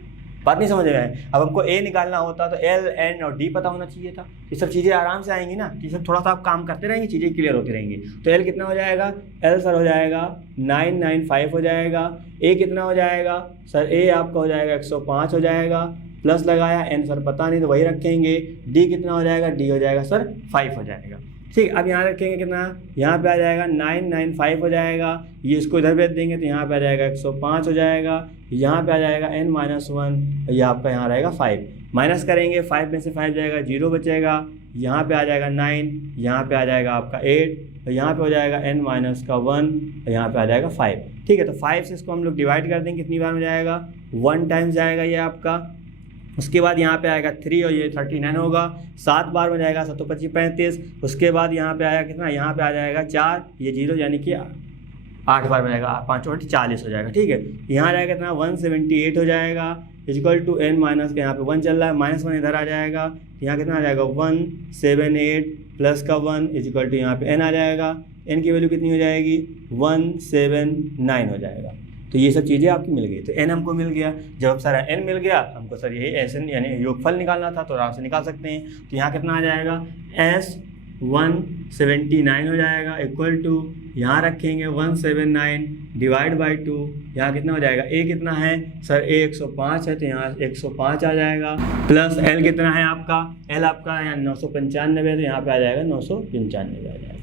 बात नहीं समझ में। अब हमको A निकालना होता तो L, N और D पता होना चाहिए था। ये सब चीज़ें आराम से आएंगी ना, ये सब थोड़ा सा आप काम करते रहेंगे चीज़ें क्लियर होती रहेंगी। तो L कितना हो जाएगा, L सर हो जाएगा 995 हो जाएगा। A कितना हो जाएगा सर, A आपका हो जाएगा 105 हो जाएगा, प्लस लगाया, N सर पता नहीं तो वही रखेंगे। D कितना हो जाएगा, D हो जाएगा सर 5 हो जाएगा। ठीक, अब यहाँ रखेंगे कितना, यहाँ पे आ जाएगा 995 हो जाएगा, ये इसको इधर भेज देंगे तो यहाँ पे आ जाएगा 105 हो जाएगा, यहाँ पे आ जाएगा N-1, ये आपका यहाँ रहेगा 5, माइनस करेंगे 5 में से 5 जाएगा 0 बचेगा, यहाँ पे आ जाएगा 9, यहाँ पे आ जाएगा आपका 8, और यहाँ पे हो जाएगा N-1 और यहाँ पे आ जाएगा 5। ठीक है, तो 5 से इसको हम लोग डिवाइड कर देंगे, कितनी बार में जाएगा 1 टाइम्स जाएगा ये आपका। उसके बाद यहाँ पे आएगा 3 और ये 39 होगा, 7 बार में जाएगा 7 × 25 = 35। उसके बाद यहाँ पे आएगा कितना, यहाँ पे आ जाएगा 4, ये 0 यानी कि 8 बार में जाएगा, 5 × 40 हो जाएगा। ठीक है, यहाँ जाएगा कितना 178 हो जाएगा, = N- के यहाँ पे 1 चल रहा है, -1 इधर आ जाएगा, यहाँ कितना आ जाएगा 178 प्लस का 1 = यहाँ पे N आ जाएगा। N की वैल्यू कितनी हो जाएगी 179 हो जाएगा। तो ये सब चीज़ें आपकी मिल गई। तो N हमको मिल गया, जब सारा N मिल गया हमको सर यही SN यानी योगफल निकालना था, तो आराम से निकाल सकते हैं। तो यहाँ कितना आ जाएगा S 179 हो जाएगा, = यहाँ रखेंगे 179 / 2, यहाँ कितना हो जाएगा, A कितना है सर, A 105 है तो यहाँ 105 आ जाएगा, प्लस L कितना है आपका, L आपका यहाँ 995 है तो यहाँ पे आ जाएगा 995 आ जाएगा।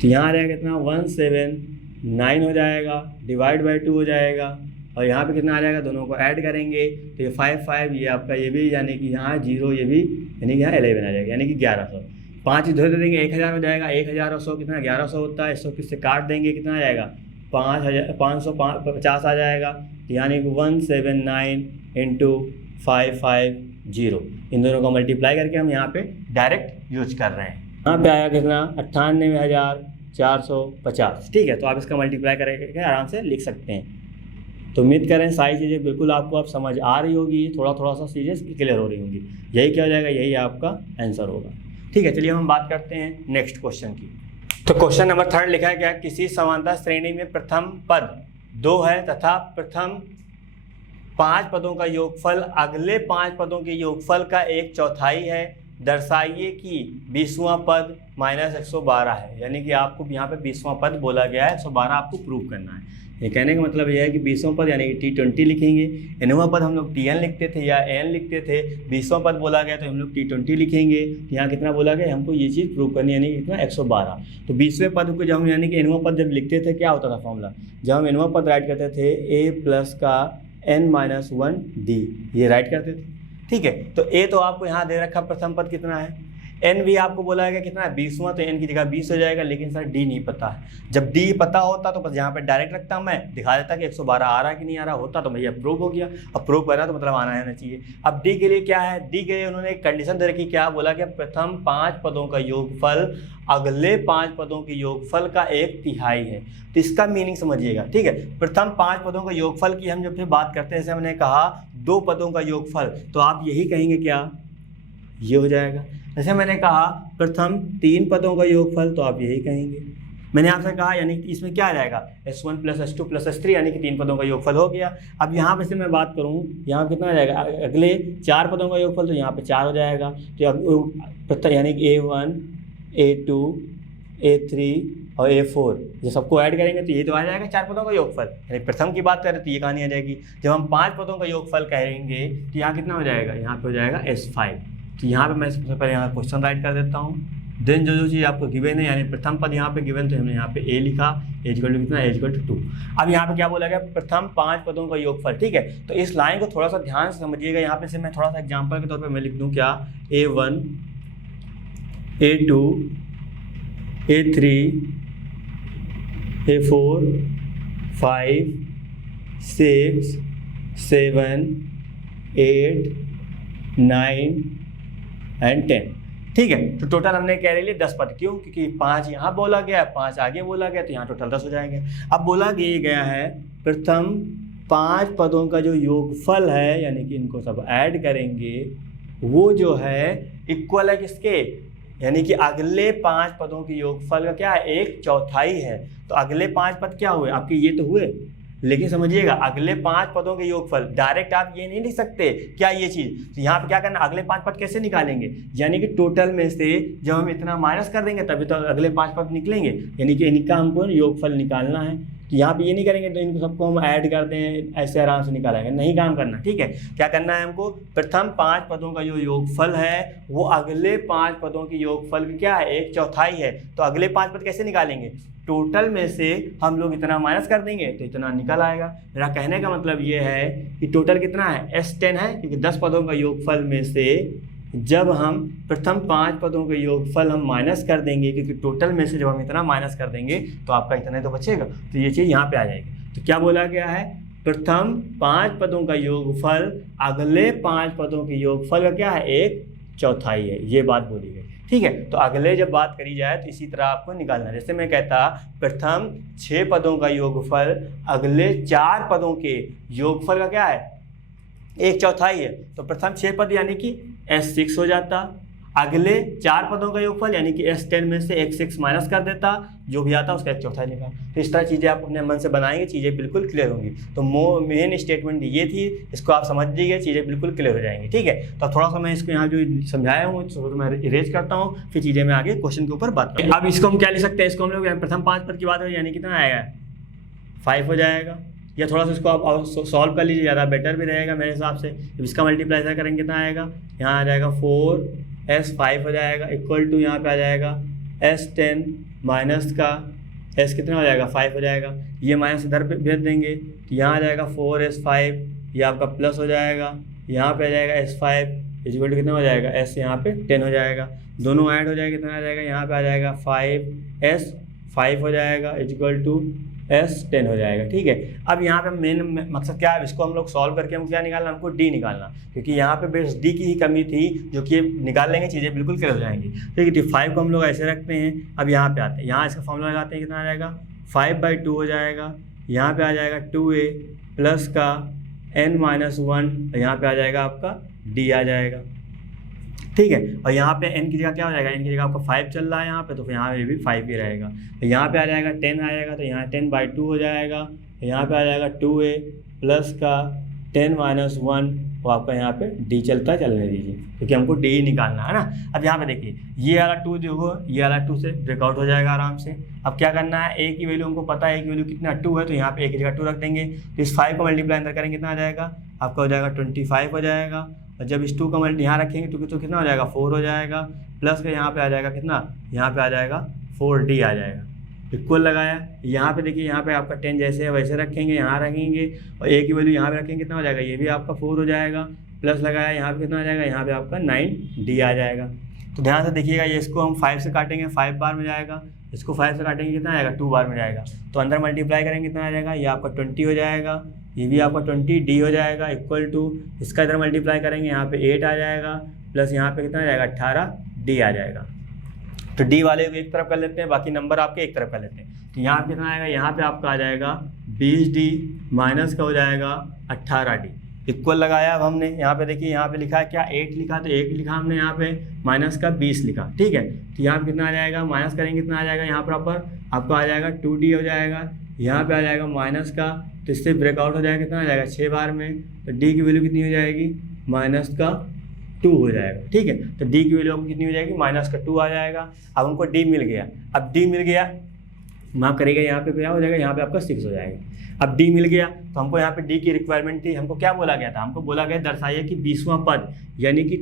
तो यहाँ आ जाएगा कितना 179 हो जाएगा, / 2 हो जाएगा, और यहाँ पे कितना आ जाएगा, दोनों को ऐड करेंगे तो ये 5 ये आपका ये भी, यानी कि यहाँ 0 ये भी, यानी कि यहाँ 11 आ जाएगा, यानी कि 1100। 5 इधर दे देंगे 1000 हो जाएगा, 1000 और 100 कितना 1100 होता है, 100 किससे काट देंगे कितना आ जाएगा 550 आ जाएगा, यानी कि 179 × 550, इन दोनों को मल्टीप्लाई करके हम यहाँ पे डायरेक्ट यूज कर रहे हैं। यहाँ पे आया कितना 98,000 450। ठीक है, तो आप इसका मल्टीप्लाई करके आराम से लिख सकते हैं। तो उम्मीद करें सारी चीज़ें बिल्कुल आपको अब समझ आ रही होगी, थोड़ा थोड़ा सा चीज़ें क्लियर हो रही होंगी। यही क्या हो जाएगा, यही आपका आंसर होगा। ठीक है, चलिए हम बात करते हैं नेक्स्ट क्वेश्चन की। तो क्वेश्चन नंबर 3 लिखा है क्या, किसी समांतर श्रेणी में प्रथम पद 2 है तथा प्रथम 5 पदों का योगफल अगले 5 पदों के योगफल का 1/4 है। दर्शाइए कि 20वां पद -112 है। यानी कि आपको यहाँ पे 20वां पद बोला गया है, 112 आपको प्रूव करना है। ये कहने का मतलब यह है कि 20वां पद यानी कि T20 लिखेंगे। nवां पद हम लोग TN लिखते थे या N लिखते थे। 20वां पद बोला गया तो हम लोग T20 लिखेंगे। यहाँ कितना बोला गया, हमको ये चीज़ प्रूव करनी है, यानी कि कितना 112। तो 20वें पद को जब हम यानी कि nवां पद जब लिखते थे क्या होता था फॉर्मूला, जब हम nवां पद राइट करते थे A प्लस का n-1D, ये राइट करते थे। ठीक है, तो A तो आपको यहाँ दे रखा प्रथम पद कितना है, n भी आपको बोला गया कितना है 20वां, तो n की जगह 20 हो जाएगा। लेकिन सर D नहीं पता है। जब D पता होता तो बस यहाँ पे डायरेक्ट रखता, मैं दिखा देता कि 112 आ रहा है कि नहीं आ रहा, होता तो भैया प्रूव हो गया। अब प्रूव कर रहा तो मतलब आना रहना चाहिए। अब D के लिए क्या है, D के लिए उन्होंने एक कंडीशन दे रखी, क्या बोला कि प्रथम 5 पदों का योगफल अगले 5 पदों के योगफल का 1/3 है। तो इसका मीनिंग समझिएगा। ठीक है, प्रथम 5 पदों का योगफल की हम जब फिर बात करते हैं, जैसे हमने कहा 2 पदों का योगफल, तो आप यही कहेंगे क्या, ये हो जाएगा। जैसे मैंने कहा प्रथम 3 पदों का योगफल, तो आप यही कहेंगे। मैंने आपसे कहा यानी कि इसमें क्या आ जाएगा, S1 + S2 + S3 यानी कि 3 पदों का योगफल हो गया। अब यहाँ पे से मैं बात करूँ, यहाँ कितना आ जाएगा, अगले 4 पदों का योगफल, तो यहाँ पे 4 हो जाएगा। तो यानी कि A1 A2 A3 और A4 जो सबको ऐड करेंगे तो ये तो आ जाएगा 4 पदों का योगफल। यानी प्रथम की बात करें तो ये कहानी आ जाएगी। जब हम 5 पदों का योगफल कहेंगे तो यहाँ कितना हो जाएगा, यहाँ पे हो जाएगा S5। तो यहाँ पे मैं सबसे पहले यहाँ क्वेश्चन राइट कर देता हूँ। देन जो चीज़ आपको गिवन है, यानी प्रथम पद यहाँ पे गिवन, तो हमने यहाँ पे A लिखा, A = कितना, A = 2। अब यहाँ पे क्या बोला गया, प्रथम 5 पदों का योगफल। ठीक है, तो इस लाइन को थोड़ा सा ध्यान से समझिएगा। यहाँ पे से मैं थोड़ा सा एग्जाम्पल के तौर पर मैं लिख दूँ क्या, A1 A2 A3 A4 5 6 7 8 9 and 10। ठीक है, तो टोटल हमने कह रहे लिए 10 पद। क्यों, क्योंकि 5 यहाँ बोला गया, 5 आगे बोला गया, तो यहाँ टोटल 10 हो जाएंगे। अब बोला गया है प्रथम 5 पदों का जो योगफल है, यानी कि इनको सब ऐड करेंगे, वो जो है इक्वल है किसके, यानी कि अगले 5 पदों के योगफल का क्या है, 1/4 है। तो अगले 5 पद क्या हुए आपके, ये तो हुए। लेकिन समझिएगा अगले 5 पदों के योगफल, डायरेक्ट आप ये नहीं लिख सकते क्या ये चीज़। तो यहाँ पे क्या करना, अगले 5 पद कैसे निकालेंगे, यानी कि टोटल में से जब हम इतना माइनस कर देंगे तभी तो अगले 5 पद निकलेंगे। यानी कि इनका हमको योगफल निकालना है। तो यहाँ पे ये नहीं करेंगे तो इनको सबको हम ऐड कर दें, ऐसे आराम से निकालेंगे, नहीं काम करना। ठीक है, क्या करना है हमको, प्रथम 5 पदों का जो योगफल है वो अगले 5 पदों के योगफल का क्या है, 1/4 है। तो अगले 5 पद कैसे निकालेंगे, टोटल में से हम लोग इतना माइनस कर देंगे तो इतना निकल आएगा। मेरा कहने का मतलब ये है कि टोटल कितना है, S10 है, क्योंकि 10 पदों का योगफल में से जब हम प्रथम 5 पदों के योगफल हम माइनस कर देंगे, क्योंकि टोटल में से जब हम इतना माइनस कर देंगे तो आपका इतना तो बचेगा, तो ये चीज़ यहाँ पे आ जाएगी। तो क्या बोला गया है, प्रथम 5 पदों का योगफल अगले 5 पदों के योगफल का क्या है, 1/4 है, ये बात बोली गई। ठीक है, तो अगले जब बात करी जाए तो इसी तरह आपको निकालना है। जैसे मैं कहता प्रथम 6 पदों का योगफल अगले 4 पदों के योगफल का क्या है, 1/4 है। तो प्रथम 6 पद यानी कि S6 हो जाता, अगले 4 पदों का योगफल यानी कि S10 में से X6 माइनस कर देता, जो भी आता उसका 1/4 निकाल। तो इस तरह चीज़ें आप अपने मन से बनाएंगे, चीज़ें बिल्कुल क्लियर होंगी। तो मेन स्टेटमेंट ये थी, इसको आप समझ लीजिए, चीज़ें बिल्कुल क्लियर हो जाएंगी। ठीक है, तो थोड़ा सा मैं इसको यहाँ जो समझाया हूँ तो मैं इरेज करता हूँ, फिर चीज़ें मैं आगे क्वेश्चन के ऊपर बात करूँ। अब इसको हम क्या लिख सकते हैं, इसको हम लोग प्रथम 5 पद की बात हो, यानी कितना आएगा, 5 हो जाएगा। या थोड़ा सा इसको आप सॉल्व कर लीजिए, ज़्यादा बेटर भी रहेगा मेरे हिसाब से। जब इसका मल्टीप्लाई करेंगे कितना आएगा, यहाँ आ जाएगा 4S5 हो जाएगा, इक्वल टू यहाँ पे आ जाएगा S10 माइनस का S कितना हो जाएगा, 5 हो जाएगा। ये माइनस इधर पे भेज देंगे तो यहाँ आ जाएगा 4S5, ये आपका प्लस हो जाएगा, यहाँ पे आ जाएगा S5 इक्वल टू कितना हो जाएगा, S यहाँ पे 10 हो जाएगा। दोनों ऐड हो जाएगा, कितना आ जाएगा, यहाँ पे आ जाएगा 5S5 हो जाएगा इक्वल टू S10 हो जाएगा। ठीक है, अब यहाँ पे मेन मकसद क्या है, इसको हम लोग सॉल्व करके हमको क्या निकालना, हमको D निकालना, क्योंकि यहाँ पे बेस D की ही कमी थी, जो कि निकाल लेंगे चीज़ें बिल्कुल क्लियर हो जाएंगी। ठीक है, 5 को हम लोग ऐसे रखते हैं। अब यहाँ पे आते हैं, यहाँ इसका फॉर्मूला लगाते हैं, कितना आ जाएगा 5/2 हो जाएगा। यहाँ पे आ जाएगा 2a प्लस का n-1, यहाँ पे आ जाएगा आपका D आ जाएगा। ठीक है, और यहाँ पे n की जगह क्या हो जाएगा, n की जगह आपका 5 चल रहा है यहाँ पे, तो फिर यहाँ पे भी 5 ही रहेगा। तो यहाँ पे आ जाएगा 10 आएगा, तो यहाँ 10/2 हो जाएगा। यहाँ पे आ जाएगा 2a प्लस का 10-1, वो आपका यहाँ पे D चलने दीजिए, क्योंकि हमको D ही निकालना है ना। अब यहाँ पे देखिए, ये वाला 2 जो हो, ये वाला 2 से ब्रेकआउट हो जाएगा आराम से। अब क्या करना है, a की वैल्यू हमको पता है, a की वैल्यू कितना 2 है, तो यहाँ पे a की जगह 2 रख देंगे। तो इस 5 को मल्टीप्लाई अंदर करेंगे, कितना आ जाएगा आपका, हो जाएगा 25 हो जाएगा। और जब इस 2 का मल्टी यहाँ रखेंगे तो कितना हो जाएगा 4 हो जाएगा, प्लस का यहाँ पे आ जाएगा कितना, यहाँ पे आ जाएगा 4D आ जाएगा। इक्वल लगाया, यहाँ पे देखिए, यहाँ पे आपका 10 जैसे है वैसे रखेंगे, यहाँ रखेंगे, और a की वैल्यू यहाँ पे रखेंगे, कितना हो जाएगा, ये भी आपका 4 हो जाएगा। प्लस लगाया, यहाँ पे कितना आ जाएगा, यहाँ पे आपका 9D आ जाएगा। तो ध्यान से देखिएगा, ये इसको हम 5 से काटेंगे, 5 बार में जाएगा, इसको 5 से काटेंगे, कितना आएगा 2 बार में जाएगा। तो अंदर मल्टीप्लाई करेंगे, कितना आ जाएगा, ये आपका 20 हो जाएगा, ये भी आपका 20D हो जाएगा, इक्वल टू इसका इधर मल्टीप्लाई करेंगे, यहाँ पे 8 आ जाएगा, प्लस यहाँ पे कितना आ जाएगा 18D आ जाएगा। तो D वाले को एक तरफ कर लेते हैं, बाकी नंबर आपके एक तरफ कर लेते हैं। तो यहाँ पे कितना आएगा, यहाँ पे आपका आ जाएगा 20D माइनस का हो जाएगा 18D। इक्वल लगाया। अब हमने यहाँ पे देखिए, यहाँ पे लिखा है क्या 8 लिखा, तो 1 लिखा हमने, यहाँ पे माइनस का 20 लिखा। ठीक है, तो यहाँ पे कितना आ जाएगा, माइनस करेंगे कितना आ जाएगा, यहाँ पर आपको आ जाएगा 2D हो जाएगा। यहाँ पे आ जाएगा माइनस का, तो इससे ब्रेकआउट हो जाएगा, कितना आ जाएगा 6 बार में। तो D की वैल्यू कितनी हो जाएगी, माइनस का 2 हो जाएगा। ठीक है, तो D की वैल्यू कितनी हो जाएगी, माइनस का 2 आ जाएगा। अब हमको D मिल गया। अब D मिल गया, माफ करेगा, यहाँ पे क्या हो जाएगा, यहाँ पे आपका 6 हो जाएगा। अब D मिल गया, तो हमको यहाँ पे D की रिक्वायरमेंट थी। हमको क्या बोला गया था, हमको बोला गया दर्शाइए कि 20वां पद यानी कि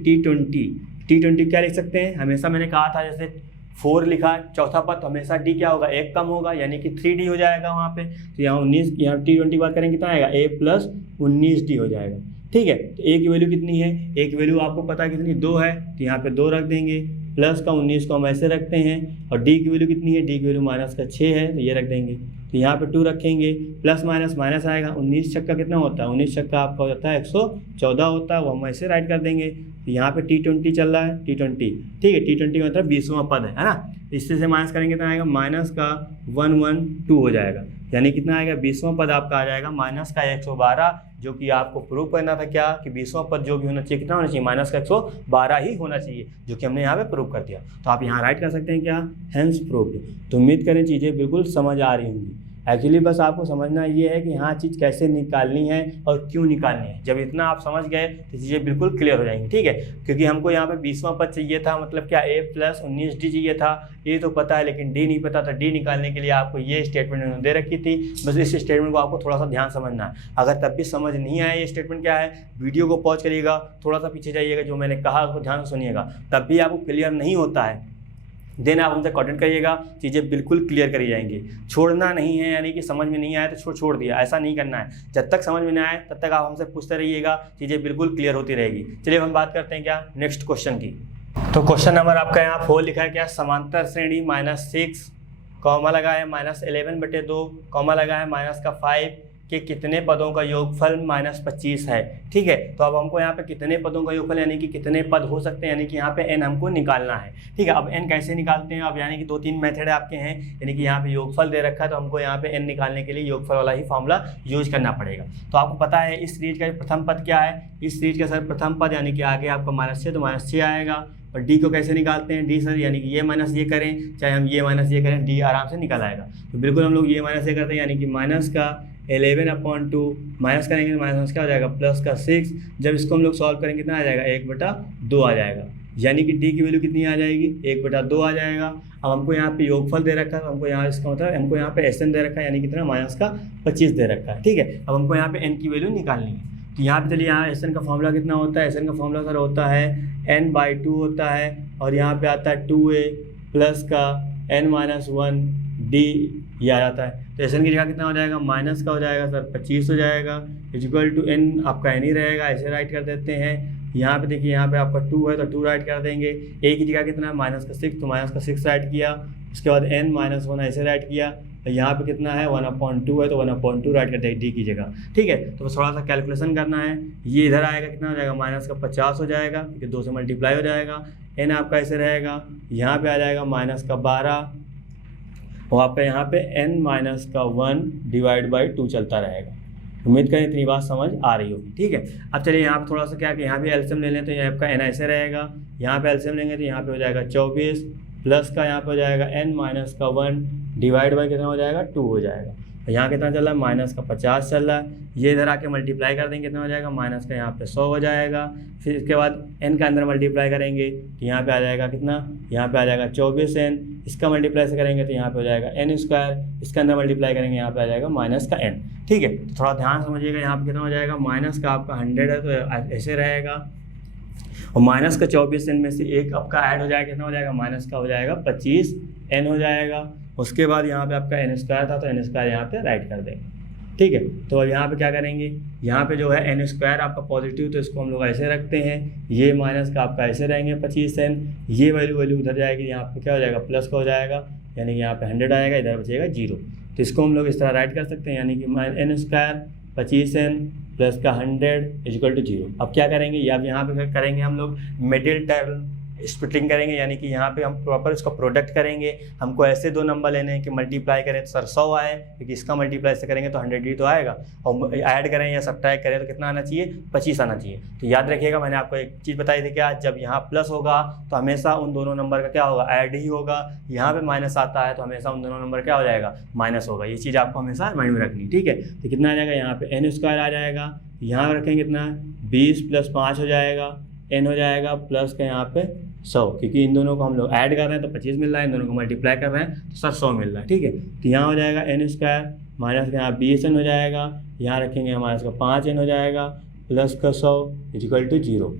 T20 क्या लिख सकते हैं, हमेशा मैंने कहा था जैसे 4 लिखा चौथा पद, तो हमेशा D क्या होगा, 1 कम होगा, यानी कि 3D हो जाएगा वहाँ पे। तो यहाँ 19, यहाँ T20 बात करेंगे कितना आएगा, a प्लस 19D हो जाएगा। ठीक है, तो a की वैल्यू कितनी है, a की वैल्यू आपको पता है कितनी, 2 है, तो यहाँ पे 2 रख देंगे, प्लस का 19 को हम ऐसे रखते हैं। और D की वैल्यू कितनी है, D की वैल्यू माइनस का 6 है, तो ये रख देंगे। तो यहाँ पे 2 रखेंगे, प्लस माइनस माइनस आएगा, 19 छक्का कितना होता है, 19 छक्का आपका हो जाता है 114 होता है, वो हम ऐसे राइट कर देंगे। तो यहाँ पे T20 चल रहा है, T20। ठीक है, T20 का मतलब 20वां पद है ना। इससे से माइनस करेंगे तो आएगा माइनस का 112 हो जाएगा, यानी कितना आएगा, 20वां पद आपका आ जाएगा माइनस का 112, जो कि आपको प्रूव करना था क्या, कि 20वां पद जो भी होना चाहिए, कितना होना चाहिए, माइनस का 112 ही होना चाहिए, जो कि हमने यहाँ पे प्रूव कर दिया। तो आप यहाँ राइट कर सकते हैं क्या, हेंस प्रूव्ड। तो उम्मीद करें चीज़ें बिल्कुल समझ आ रही होंगी। एक्चुअली बस आपको समझना ये है कि हाँ चीज़ कैसे निकालनी है और क्यों निकालनी है। जब इतना आप समझ गए तो चीज़ें बिल्कुल क्लियर हो जाएंगी। ठीक है, क्योंकि हमको यहाँ पे 20वां पद चाहिए था, मतलब क्या a प्लस 19D चाहिए था, ये तो पता है, लेकिन D नहीं पता था। D निकालने के लिए आपको ये स्टेटमेंट उन्होंने दे रखी थी, बस इस स्टेटमेंट को आपको थोड़ा सा ध्यान समझना है। अगर तब भी समझ नहीं आया ये स्टेटमेंट क्या है, वीडियो को पॉज करिएगा, थोड़ा सा पीछे जाइएगा, जो मैंने कहा उसको ध्यान से सुनिएगा, तब भी आपको क्लियर नहीं होता है, देन आप हमसे कॉन्टेक्ट करिएगा, चीज़ें बिल्कुल क्लियर करी जाएंगी। छोड़ना नहीं है, यानी कि समझ में नहीं आया तो छोड़ दिया, ऐसा नहीं करना है। जब तक समझ में नहीं आए तब तक आप हमसे पूछते रहिएगा, चीज़ें बिल्कुल क्लियर होती रहेगी। चलिए हम बात करते हैं क्या नेक्स्ट क्वेश्चन की। तो क्वेश्चन नंबर आपका यहाँ 4 लिखा है क्या, समांतर श्रेणी -6 कॉमा लगा है -11/2 कॉमा लगा है माइनस का 5 के कितने पदों का योगफल -25 है। ठीक है, तो अब हमको यहाँ पे कितने पदों का योगफल यानी कि कितने पद हो सकते हैं, यानी कि यहाँ पे n हमको निकालना है। ठीक है, अब n कैसे निकालते हैं, अब यानी कि 2-3 मेथड आपके हैं, यानी कि यहाँ पे योगफल दे रखा है, तो हमको यहाँ पे n निकालने के लिए योगफल वाला ही फॉर्मूला यूज करना पड़ेगा। तो आपको पता है इस सीरीज का प्रथम पद क्या है, इस सीरीज का सर प्रथम पद यानी कि आगे आपका -6, तो -6 आएगा। और D को कैसे निकालते हैं, D सर यानी कि ये माइनस ये करें, चाहे हम ये माइनस ये करें, D आराम से निकल आएगा। तो बिल्कुल हम लोग ये माइनस ये करते हैं, यानी कि माइनस का 11/2 माइनस करेंगे तो माइनस क्या हो जाएगा, प्लस का 6। जब इसको हम लोग सॉल्व करेंगे कितना आ जाएगा, 1/2 आ जाएगा, यानी कि D की वैल्यू कितनी आ जाएगी, 1/2 आ जाएगा। अब हमको यहाँ पे योगफल दे रखा है, तो हमको यहाँ इसका मतलब हमको यहाँ पे SN दे रखा है, यानी कितना माइनस का 25 दे रखा है। ठीक है, अब हमको यहाँ पे N की वैल्यू निकालनी है। तो यहाँ पे चलिए, यहाँ SN का फॉर्मूला कितना होता है, SN का फॉर्मूला सर होता है n/2 होता है, और यहाँ पे आता है 2a प्लस का n-1D ये आ जाता है। तो SN की जगह कितना हो जाएगा, माइनस का हो जाएगा सर 25 हो जाएगा, इक्वल टू n आपका n ही रहेगा, ऐसे राइट कर देते हैं। यहाँ पे देखिए, यहाँ पे आपका 2 है तो 2 राइट कर देंगे। a की जगह कितना है, माइनस का 6, तो माइनस का 6 राइट किया, उसके बाद n-1 ऐसे राइट किया, यहाँ पे कितना है 1/2 है तो 1/2 राइट करते हैं डी की जगह, ठीक है। तो बस थोड़ा सा कैलकुलेशन करना है, ये इधर आएगा कितना हो जाएगा -50 हो जाएगा, क्योंकि 2 से मल्टीप्लाई हो जाएगा। n आपका ऐसे रहेगा, यहाँ पे आ जाएगा -12 और आपका यहाँ पे n-1 डिवाइड बाई 2 चलता रहेगा। उम्मीद करें इतनी बात समझ आ रही होगी, ठीक है। अब चलिए यहाँ पे थोड़ा सा क्या कि यहाँ भी एलसीएम ले लें तो यहाँ आपका n ऐसे रहेगा, यहाँ पे एलसीएम लेंगे तो यहाँ पे हो जाएगा 24 प्लस का यहाँ पे हो जाएगा n-1 डिवाइड बाई कितना हो जाएगा 2 हो जाएगा। यहाँ कितना चल रहा है -50 चल रहा है, ये इधर आके मल्टीप्लाई कर देंगे कितना हो जाएगा माइनस का यहाँ पे 100 हो जाएगा। फिर इसके बाद n का अंदर मल्टीप्लाई करेंगे तो यहाँ पे आ जाएगा कितना, यहाँ पे आ जाएगा 24n, इसका मल्टीप्लाई से करेंगे तो यहाँ पे हो जाएगा n², इसके अंदर मल्टीप्लाई करेंगे यहाँ पे आ जाएगा -n, ठीक है। तो थोड़ा ध्यान समझिएगा, यहाँ पे कितना हो जाएगा माइनस का आपका 100 है तो ऐसे रहेगा, और माइनस का 24n में से एक आपका ऐड हो जाएगा, कितना हो जाएगा माइनस का हो जाएगा 25n हो जाएगा। उसके बाद यहाँ पे आपका n² था तो n² यहाँ पे राइट कर देंगे, ठीक है। तो अब यहाँ पे क्या करेंगे, यहाँ पे जो है n² आपका पॉजिटिव तो इसको हम लोग ऐसे रखते हैं, ये माइनस का आपका ऐसे रहेंगे 25n, ये वैल्यू उधर जाएगी, यहाँ पे क्या हो जाएगा प्लस का हो जाएगा, यानी कि यहाँ पे 100 आएगा, इधर बचेगा 0। तो इसको हम लोग इस तरह राइट कर सकते हैं, यानी कि n² 25n प्लस का 100 इक्वल टू 0। अब क्या करेंगे, या अब यहाँ पे करेंगे हम लोग मिडिल टर्म स्प्लिटिंग करेंगे, यानी कि यहाँ पे हम प्रॉपर इसका प्रोडक्ट करेंगे। हमको ऐसे दो नंबर लेने हैं कि मल्टीप्लाई करें तो सर 100 आए, क्योंकि इसका मल्टीप्लाई से करेंगे तो 100 ही तो आएगा, और ऐड करें या सब्ट्रैक्ट करें तो कितना आना चाहिए 25 आना चाहिए। तो याद रखिएगा, मैंने आपको एक चीज़ बताई थी क्या, जब यहाँ प्लस होगा तो हमेशा उन दोनों नंबर का क्या होगा ऐड ही होगा, यहाँ पे माइनस आता है तो हमेशा उन दोनों नंबर क्या हो जाएगा माइनस होगा। ये चीज़ आपको हमेशा माइंड में रखनी, ठीक है। तो कितना आ जाएगा, यहाँ पे n² आ जाएगा, यहाँ रखेंगे कितना 20 + 5 हो जाएगा, n हो जाएगा प्लस का यहाँ पे 100, क्योंकि इन दोनों को हम लोग ऐड कर रहे हैं तो 25 मिल रहा है, इन दोनों को मल्टीप्लाई कर रहे हैं तो सर 100 मिल रहा है, ठीक है। तो यहाँ हो जाएगा n² माइनस का यहाँ 20n हो जाएगा, यहाँ रखेंगे हमारे इसका 5n हो जाएगा प्लस का 100 इक्वल टू 0।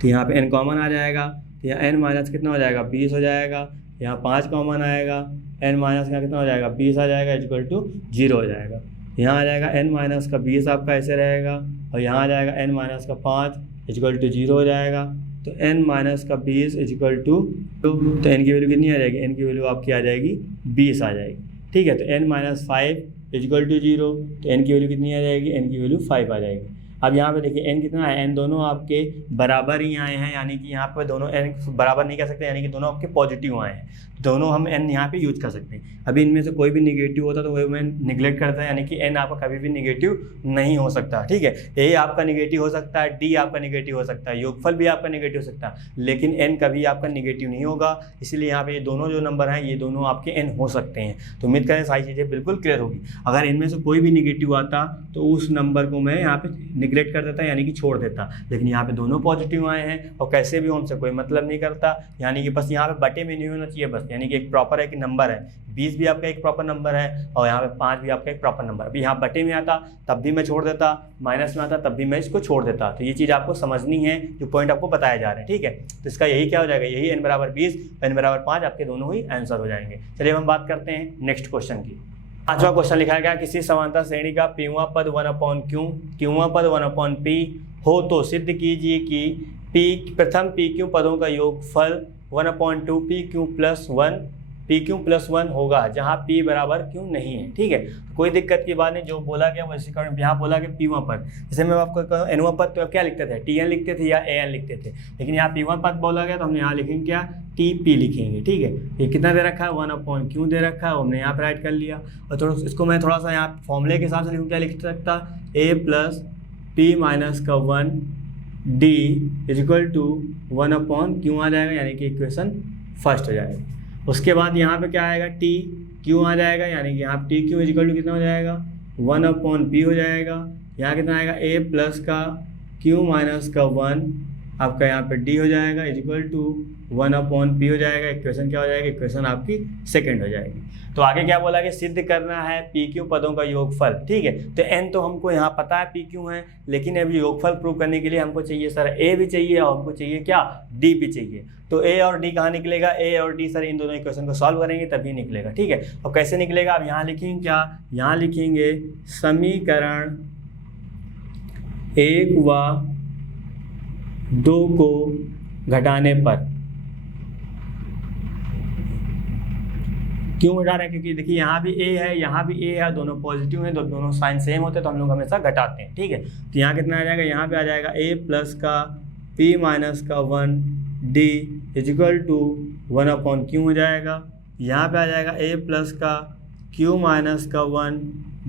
तो यहाँ पे n कॉमन आ जाएगा, तो यहाँ n माइनस कितना हो जाएगा 20 हो जाएगा, यहाँ 5 कॉमन आएगा, n माइनस का कितना हो जाएगा 20 आ जाएगा इक्वल टू 0 हो जाएगा। यहाँ आ जाएगा n माइनस का 20 आपका ऐसे रहेगा, और यहाँ आ जाएगा n माइनस का 5 इक्वल टू 0 हो जाएगा। तो n माइनस का 20 इक्वल टू 2, तो n की वैल्यू कितनी आ जाएगी, n की वैल्यू आपकी आ जाएगी 20 आ जाएगी, ठीक है। तो n माइनस 5 इक्वल टू 0, तो n की वैल्यू कितनी आ जाएगी, n की वैल्यू 5 आ जाएगी। अब यहाँ पे देखिए n कितना है, n दोनों आपके बराबर ही आए हैं, यानी कि यहाँ पे दोनों n बराबर नहीं कह सकते, यानी कि दोनों आपके पॉजिटिव आए हैं, दोनों हम n यहाँ पे यूज कर सकते हैं। अभी इनमें से कोई भी निगेटिव होता तो वही मैं निगलेक्ट करता है, यानी कि n आपका कभी भी निगेटिव नहीं हो सकता, ठीक है। a आपका निगेटिव हो सकता है, d आपका निगेटिव हो सकता है, योगफल भी आपका निगेटिव हो सकता है, लेकिन n कभी आपका निगेटिव नहीं होगा। इसलिए यहाँ पे ये दोनों जो नंबर हैं ये दोनों आपके n हो सकते हैं। तो उम्मीद करें सारी चीज़ें बिल्कुल क्लियर होगी। अगर इनमें से कोई भी निगेटिव आता तो उस नंबर को मैं यहाँ पे निगलेक्ट कर देता, यानी कि छोड़ देता, लेकिन यहाँ पे दोनों पॉजिटिव आए हैं और कैसे भी हमसे कोई मतलब नहीं करता, यानी कि बस यहाँ पे बटे में नहीं होना चाहिए बस, यानी कि एक प्रॉपर एक नंबर है, 20 भी आपका एक प्रॉपर नंबर है और यहाँ पे 5 भी आपका एक प्रॉपर नंबर है। अभी यहाँ बटे में आता तब भी मैं छोड़ देता, माइनस में आता तब भी मैं इसको छोड़ देता। तो ये चीज़ आपको समझनी है, जो पॉइंट आपको बताया जा रहे हैं, ठीक है। तो इसका यही क्या हो जाएगा, यही n = 20 n = 5 आपके दोनों ही आंसर हो जाएंगे। चलिए हम बात करते हैं नेक्स्ट क्वेश्चन की। पांचवा क्वेश्चन लिखा गया, किसी समांतर श्रेणी का pवां पद 1/q qवां पद 1/p हो तो सिद्ध कीजिए कि p प्रथम pq पदों का योगफल 1/2pq + 1 होगा जहां p बराबर q नहीं है, ठीक है। तो कोई दिक्कत की बात नहीं, जो बोला गया वैसे करें। यहाँ बोला कि pवां पद, जैसे मैं आपको nवां पद तो क्या लिखते थे, tn लिखते थे या an लिखते थे, लेकिन यहाँ pवां पद बोला गया तो हमने यहाँ लिखेंगे क्या tp लिखेंगे, ठीक है। ये कितना दे रखा है 1/q दे रखा है, हमने यहाँ पर राइट कर लिया। और थोड़ा इसको मैं थोड़ा सा यहाँ फॉर्मूले के हिसाब से लिखूँ, क्या लिख सकता a + p - 1 d = 1/q आ जाएगा, यानी कि इक्वेशन फर्स्ट हो जाएगा। उसके बाद यहाँ पे क्या आएगा t q आ जाएगा, यानी कि यहाँ tq = कितना हो जाएगा 1/p हो जाएगा। यहाँ कितना आएगा a + का q - का 1 आपका यहाँ पे d हो जाएगा = 1/p हो जाएगा। इक्वेशन क्या हो जाएगी, इक्वेशन आपकी सेकंड हो जाएगी। तो आगे क्या बोला कि सिद्ध करना है pq पदों का योगफल, ठीक है। तो n तो हमको यहाँ पता है pq है, लेकिन अब योगफल प्रूव करने के लिए हमको चाहिए सर a भी चाहिए और हमको चाहिए क्या d भी चाहिए। तो a और d कहाँ निकलेगा, a और d सर इन दोनों इक्वेशन को सॉल्व करेंगे तभी निकलेगा, ठीक है। अब कैसे निकलेगा, अब यहाँ लिखेंगे क्या, यहाँ लिखेंगे समीकरण 1 व 2 को घटाने पर क्यों घटा रहे हैं? क्योंकि देखिए यहाँ भी ए है, यहाँ भी ए है, दोनों पॉजिटिव हैं, दोनों साइन सेम होते हैं, तो हम लोग हमेशा घटाते हैं। ठीक है, तो यहाँ कितना आ जाएगा, यहाँ पे आ जाएगा ए प्लस का पी माइनस का 1 डी इजिकल टू 1/q हो जाएगा। यहाँ पे आ जाएगा ए प्लस का q माइनस का 1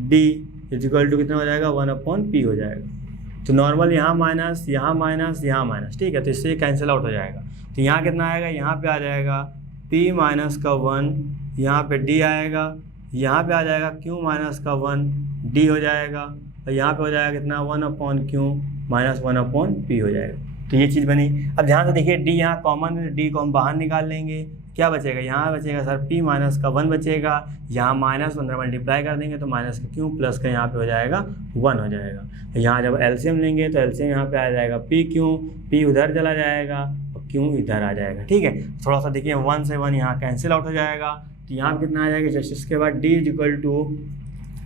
डी इजिकल टू कितना हो जाएगा, 1/p हो जाएगा। तो नॉर्मल यहाँ माइनस, यहाँ माइनस, यहाँ माइनस, ठीक है, तो इससे कैंसिल आउट हो जाएगा। तो यहाँ कितना आएगा, यहाँ पे आ जाएगा p माइनस का 1, यहाँ पे d आएगा, यहाँ पे आ जाएगा q माइनस का 1 d हो जाएगा, और यहाँ पे हो जाएगा कितना 1/q माइनस 1/p हो जाएगा। तो ये चीज़ बनी। अब ध्यान से देखिए, d यहाँ कॉमन है, d को हम बाहर निकाल लेंगे, क्या बचेगा, यहाँ बचेगा सर p माइनस का 1 बचेगा, यहाँ माइनस 15 मल्टीप्लाई कर देंगे तो माइनस का q प्लस का यहाँ पे हो जाएगा 1 हो जाएगा। यहाँ जब एलसीएम लेंगे तो एलसीएम यहाँ पे आ जाएगा p उधर चला जाएगा और q इधर आ जाएगा। ठीक है, थोड़ा सा देखिए 1 से 1 यहाँ कैंसिल आउट हो जाएगा। तो यहाँ पे कितना आ जाएगा, जस्ट इसके बाद d इक्वल टू,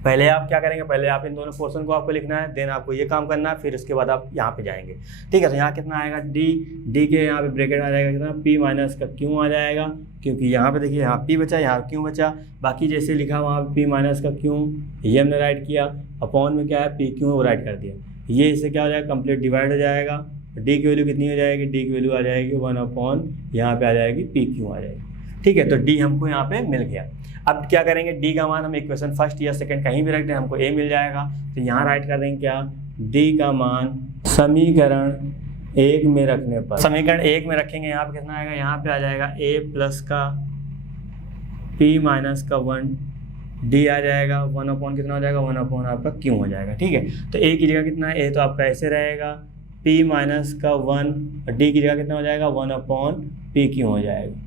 पहले आप क्या करेंगे, पहले आप इन दोनों पोर्शन को आपको लिखना है, देन आपको ये काम करना है, फिर उसके बाद आप यहाँ पे जाएंगे। ठीक है, तो यहाँ कितना आएगा, d के यहाँ पे ब्रैकेट आ जाएगा कितना, p माइनस का q आ जाएगा, क्योंकि यहाँ पे देखिए यहाँ p बचा, यहाँ q बचा, बाकी जैसे लिखा वहाँ p माइनस का q ये हमने राइट किया, अपॉन में क्या है p q वो राइट कर दिया। ये इससे क्या हो जाएगा, कंप्लीट डिवाइड हो जाएगा। d की वैल्यू कितनी हो जाएगी, d की वैल्यू आ जाएगी 1/, यहाँ पे आ जाएगी p q आ जाएगी। ठीक है, तो d हमको यहाँ पे मिल गया। अब क्या करेंगे, d का मान हम इक्वेशन फर्स्ट या सेकंड कहीं भी रख दें, हमको a मिल जाएगा। तो यहाँ राइट कर देंगे क्या, d का मान समीकरण 1 में रखने पर, समीकरण 1 में रखेंगे, यहाँ पे कितना आएगा, यहाँ पे आ जाएगा a प्लस का p माइनस का 1 d आ जाएगा, 1/, कितना हो जाएगा, 1/ आपका q हो जाएगा। ठीक है, तो a की जगह कितना है, a तो आपका ऐसे रहेगा, p माइनस का 1 और d की जगह कितना हो जाएगा, 1/pq हो जाएगा,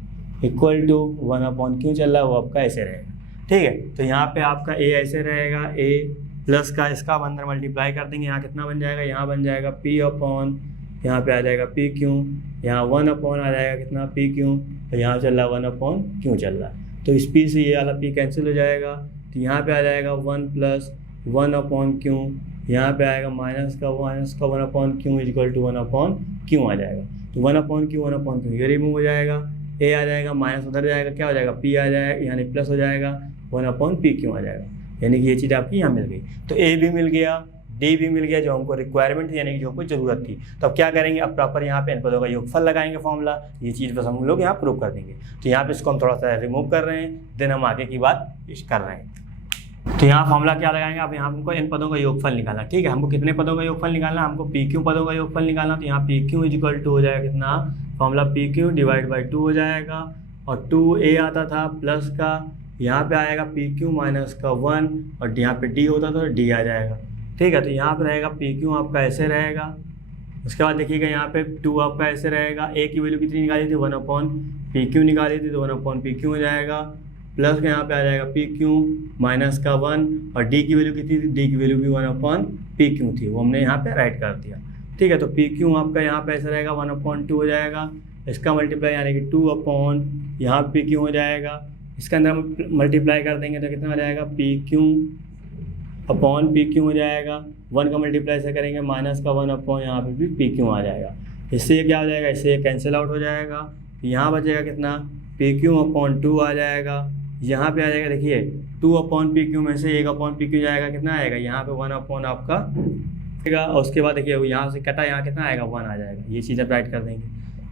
इक्वल टू 1/q चल रहा है वो आपका ऐसे रहेगा। ठीक है, तो यहाँ पे आपका a ऐसे रहेगा, a प्लस का इसका अंदर मल्टीप्लाई कर देंगे, यहाँ कितना बन जाएगा, यहाँ बन जाएगा p/, यहाँ पे आ जाएगा pq, यहाँ 1/ आ जाएगा कितना pq, तो यहाँ चल रहा है 1/q चल रहा है, तो इस p से ये वाला p कैंसिल हो जाएगा। तो यहाँ पे आ जाएगा 1 + 1/q, यहाँ पे आएगा माइनस का 1/q इक्वल टू 1/q आ जाएगा। तो 1/q ये रिमूव हो जाएगा, a आ जाएगा, माइनस उधर जाएगा, क्या हो जाएगा, p आ जाएगा, यानी प्लस हो जाएगा, 1/pq आ जाएगा, यानी कि ये चीज़ आपकी यहाँ मिल गई। तो a भी मिल गया, d भी मिल गया, जो हमको रिक्वायरमेंट थी, यानी कि जो हमको जरूरत थी। तो अब क्या करेंगे, अब प्रॉपर यहाँ पे इन पदों का योगफल लगाएंगे फॉर्मूला, ये चीज़ बस हम लोग यहाँ प्रूव कर देंगे। तो यहाँ पे इसको हम थोड़ा सा रिमूव कर रहे हैं, देन हम आगे की बात कर रहे हैं। तो यहाँ फॉर्मूला क्या लगाएंगे, अब यहाँ हमको इन पदों का योगफल निकालना। ठीक है, हमको कितने पदों का योगफल निकालना, हमको pq पदों का योगफल निकालना। तो यहाँ pq इक्वल टू हो जाएगा कितना, फॉर्मूला pq डिवाइड बाई 2 हो जाएगा, और 2a आता था प्लस का, यहाँ पे आएगा pq माइनस का 1, और यहाँ पे d होता था तो d आ जाएगा। ठीक है, तो यहाँ पे रहेगा pq आपका ऐसे रहेगा, उसके बाद देखिएगा यहाँ पे 2 आपका ऐसे रहेगा, a की वैल्यू कितनी निकाली थी, 1/pq निकाली थी, तो 1/pq हो जाएगा, प्लस का यहाँ पे आ जाएगा pq माइनस का 1, और d की वैल्यू कितनी थी, d की वैल्यू भी 1/pq थी, वो हमने यहाँ पे राइट कर दिया। ठीक है, तो pq आपका यहाँ पे ऐसा रहेगा 1/2 हो जाएगा, इसका मल्टीप्लाई यानी कि 2/, यहाँ pq हो जाएगा, इसके अंदर मल्टीप्लाई कर देंगे तो कितना हो जाएगा, pq हो जाएगा, 1 का मल्टीप्लाई से करेंगे, माइनस का 1/, यहाँ पे भी pq आ जाएगा। इससे ये क्या हो जाएगा, इससे ये कैंसिल आउट हो जाएगा, यहाँ बचेगा कितना, pq/2 आ जाएगा, यहाँ पे आ जाएगा देखिए 2/pq में से 1/pq जाएगा, कितना आएगा, यहाँ पे 1/ आपका आएगा, और उसके बाद देखिए यहाँ से कटा, यहाँ कितना आएगा, 1 आ जाएगा। ये चीज़ आप राइट कर देंगे।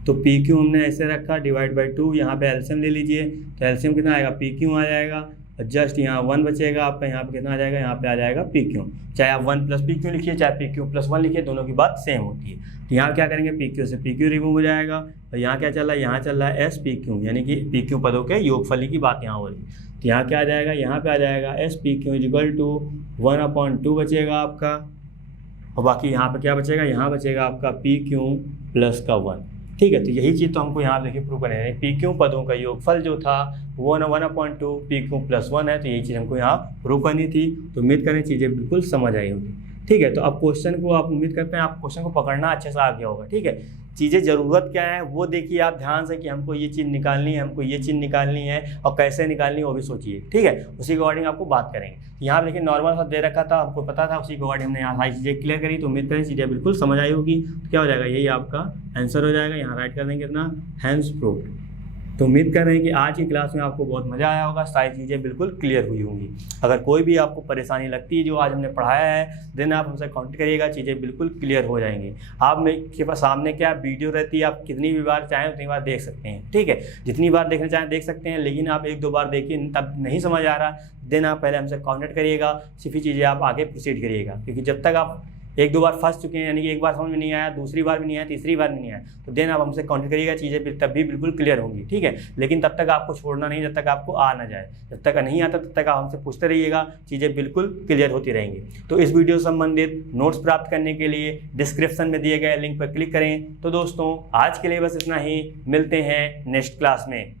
तो pq हमने ऐसे रखा, डिवाइड बाई 2, यहाँ पे एलसीएम ले लीजिए, तो एलसीएम कितना आएगा, pq आ जाएगा, और जस्ट यहाँ 1 बचेगा आपका, यहाँ पे कितना आ जाएगा, यहाँ पे आ जाएगा pq, चाहे आप 1 + pq लिखिए, चाहे pq + 1 लिखिए, दोनों की बात सेम होती है। तो यहाँ क्या करेंगे, pq से pq रिमूव हो जाएगा, और यहाँ क्या चल रहा है, यहाँ चल रहा है spq, यानी कि pq पदों के योगफल की बात यहाँ हो रही है। तो यहाँ क्या आ जाएगा, यहाँ पे आ जाएगा spq इक्वल टू 1/2 बचेगा आपका, और बाकी यहाँ पे क्या बचेगा, यहाँ बचेगा आपका pq प्लस का 1। ठीक है, तो यही चीज़ तो हमको यहाँ देखिए प्रूव करनी है, pq पदों का योगफल जो था वो 1/2 pq + 1 है, तो यही चीज़ हमको यहाँ प्रूव करनी थी। तो उम्मीद करें चीज़ें बिल्कुल समझ आई होगी। ठीक है, तो अब क्वेश्चन को आप उम्मीद करते हैं आप क्वेश्चन को पकड़ना अच्छे से आ गया होगा। ठीक है, चीज़ें ज़रूरत क्या है वो देखिए आप ध्यान से, कि हमको ये चीज़ निकालनी है, हमको ये चीज़ निकालनी है, और कैसे निकालनी है वो भी सोचिए। ठीक है, उसी के अकॉर्डिंग आपको बात करेंगे। यहाँ देखिए नॉर्मल सा दे रखा था, हमको पता था, उसी के अकॉर्डिंग हमने यहाँ सारी चीज़ें क्लियर करी। तो उम्मीद करें चीज़ें बिल्कुल समझ आई होगी। तो क्या हो जाएगा, यही आपका आंसर हो जाएगा। यहाँ राइट कर देंगे कितना, हैंस प्रूव्ड। तो उम्मीद कर रहे हैं कि आज की क्लास में आपको बहुत मज़ा आया होगा, सारी चीज़ें बिल्कुल क्लियर हुई होंगी। अगर कोई भी आपको परेशानी लगती है जो आज हमने पढ़ाया है, देन आप हमसे कांटेक्ट करिएगा, चीज़ें बिल्कुल क्लियर हो जाएंगी। आप के पास सामने क्या वीडियो रहती है, आप कितनी भी बार चाहें उतनी बार देख सकते हैं, ठीक है, जितनी बार देखना चाहें देख सकते हैं। लेकिन आप 1-2 बार देखिए, तब नहीं समझ आ रहा, देन आप पहले हमसे कॉन्टेक्ट करिएगा, सिर्फ चीज़ें आप आगे प्रोसीड करिएगा। क्योंकि जब तक आप 1-2 बार फंस चुके हैं, यानी कि एक बार समझ में नहीं आया, दूसरी बार भी नहीं आया, तीसरी बार भी नहीं आया, तो देन आप हमसे कॉन्टेक्ट करिएगा, चीज़ें तब भी बिल्कुल क्लियर होंगी, ठीक है। लेकिन तब तक आपको छोड़ना नहीं, जब तक आपको आ ना जाए। जब तक नहीं आता तब तक आप हमसे पूछते रहिएगा, चीज़ें बिल्कुल क्लियर होती रहेंगी। तो इस वीडियो से संबंधित नोट्स प्राप्त करने के लिए डिस्क्रिप्शन में दिए गए लिंक पर क्लिक करें। तो दोस्तों आज के लिए बस इतना ही, मिलते हैं नेक्स्ट क्लास में।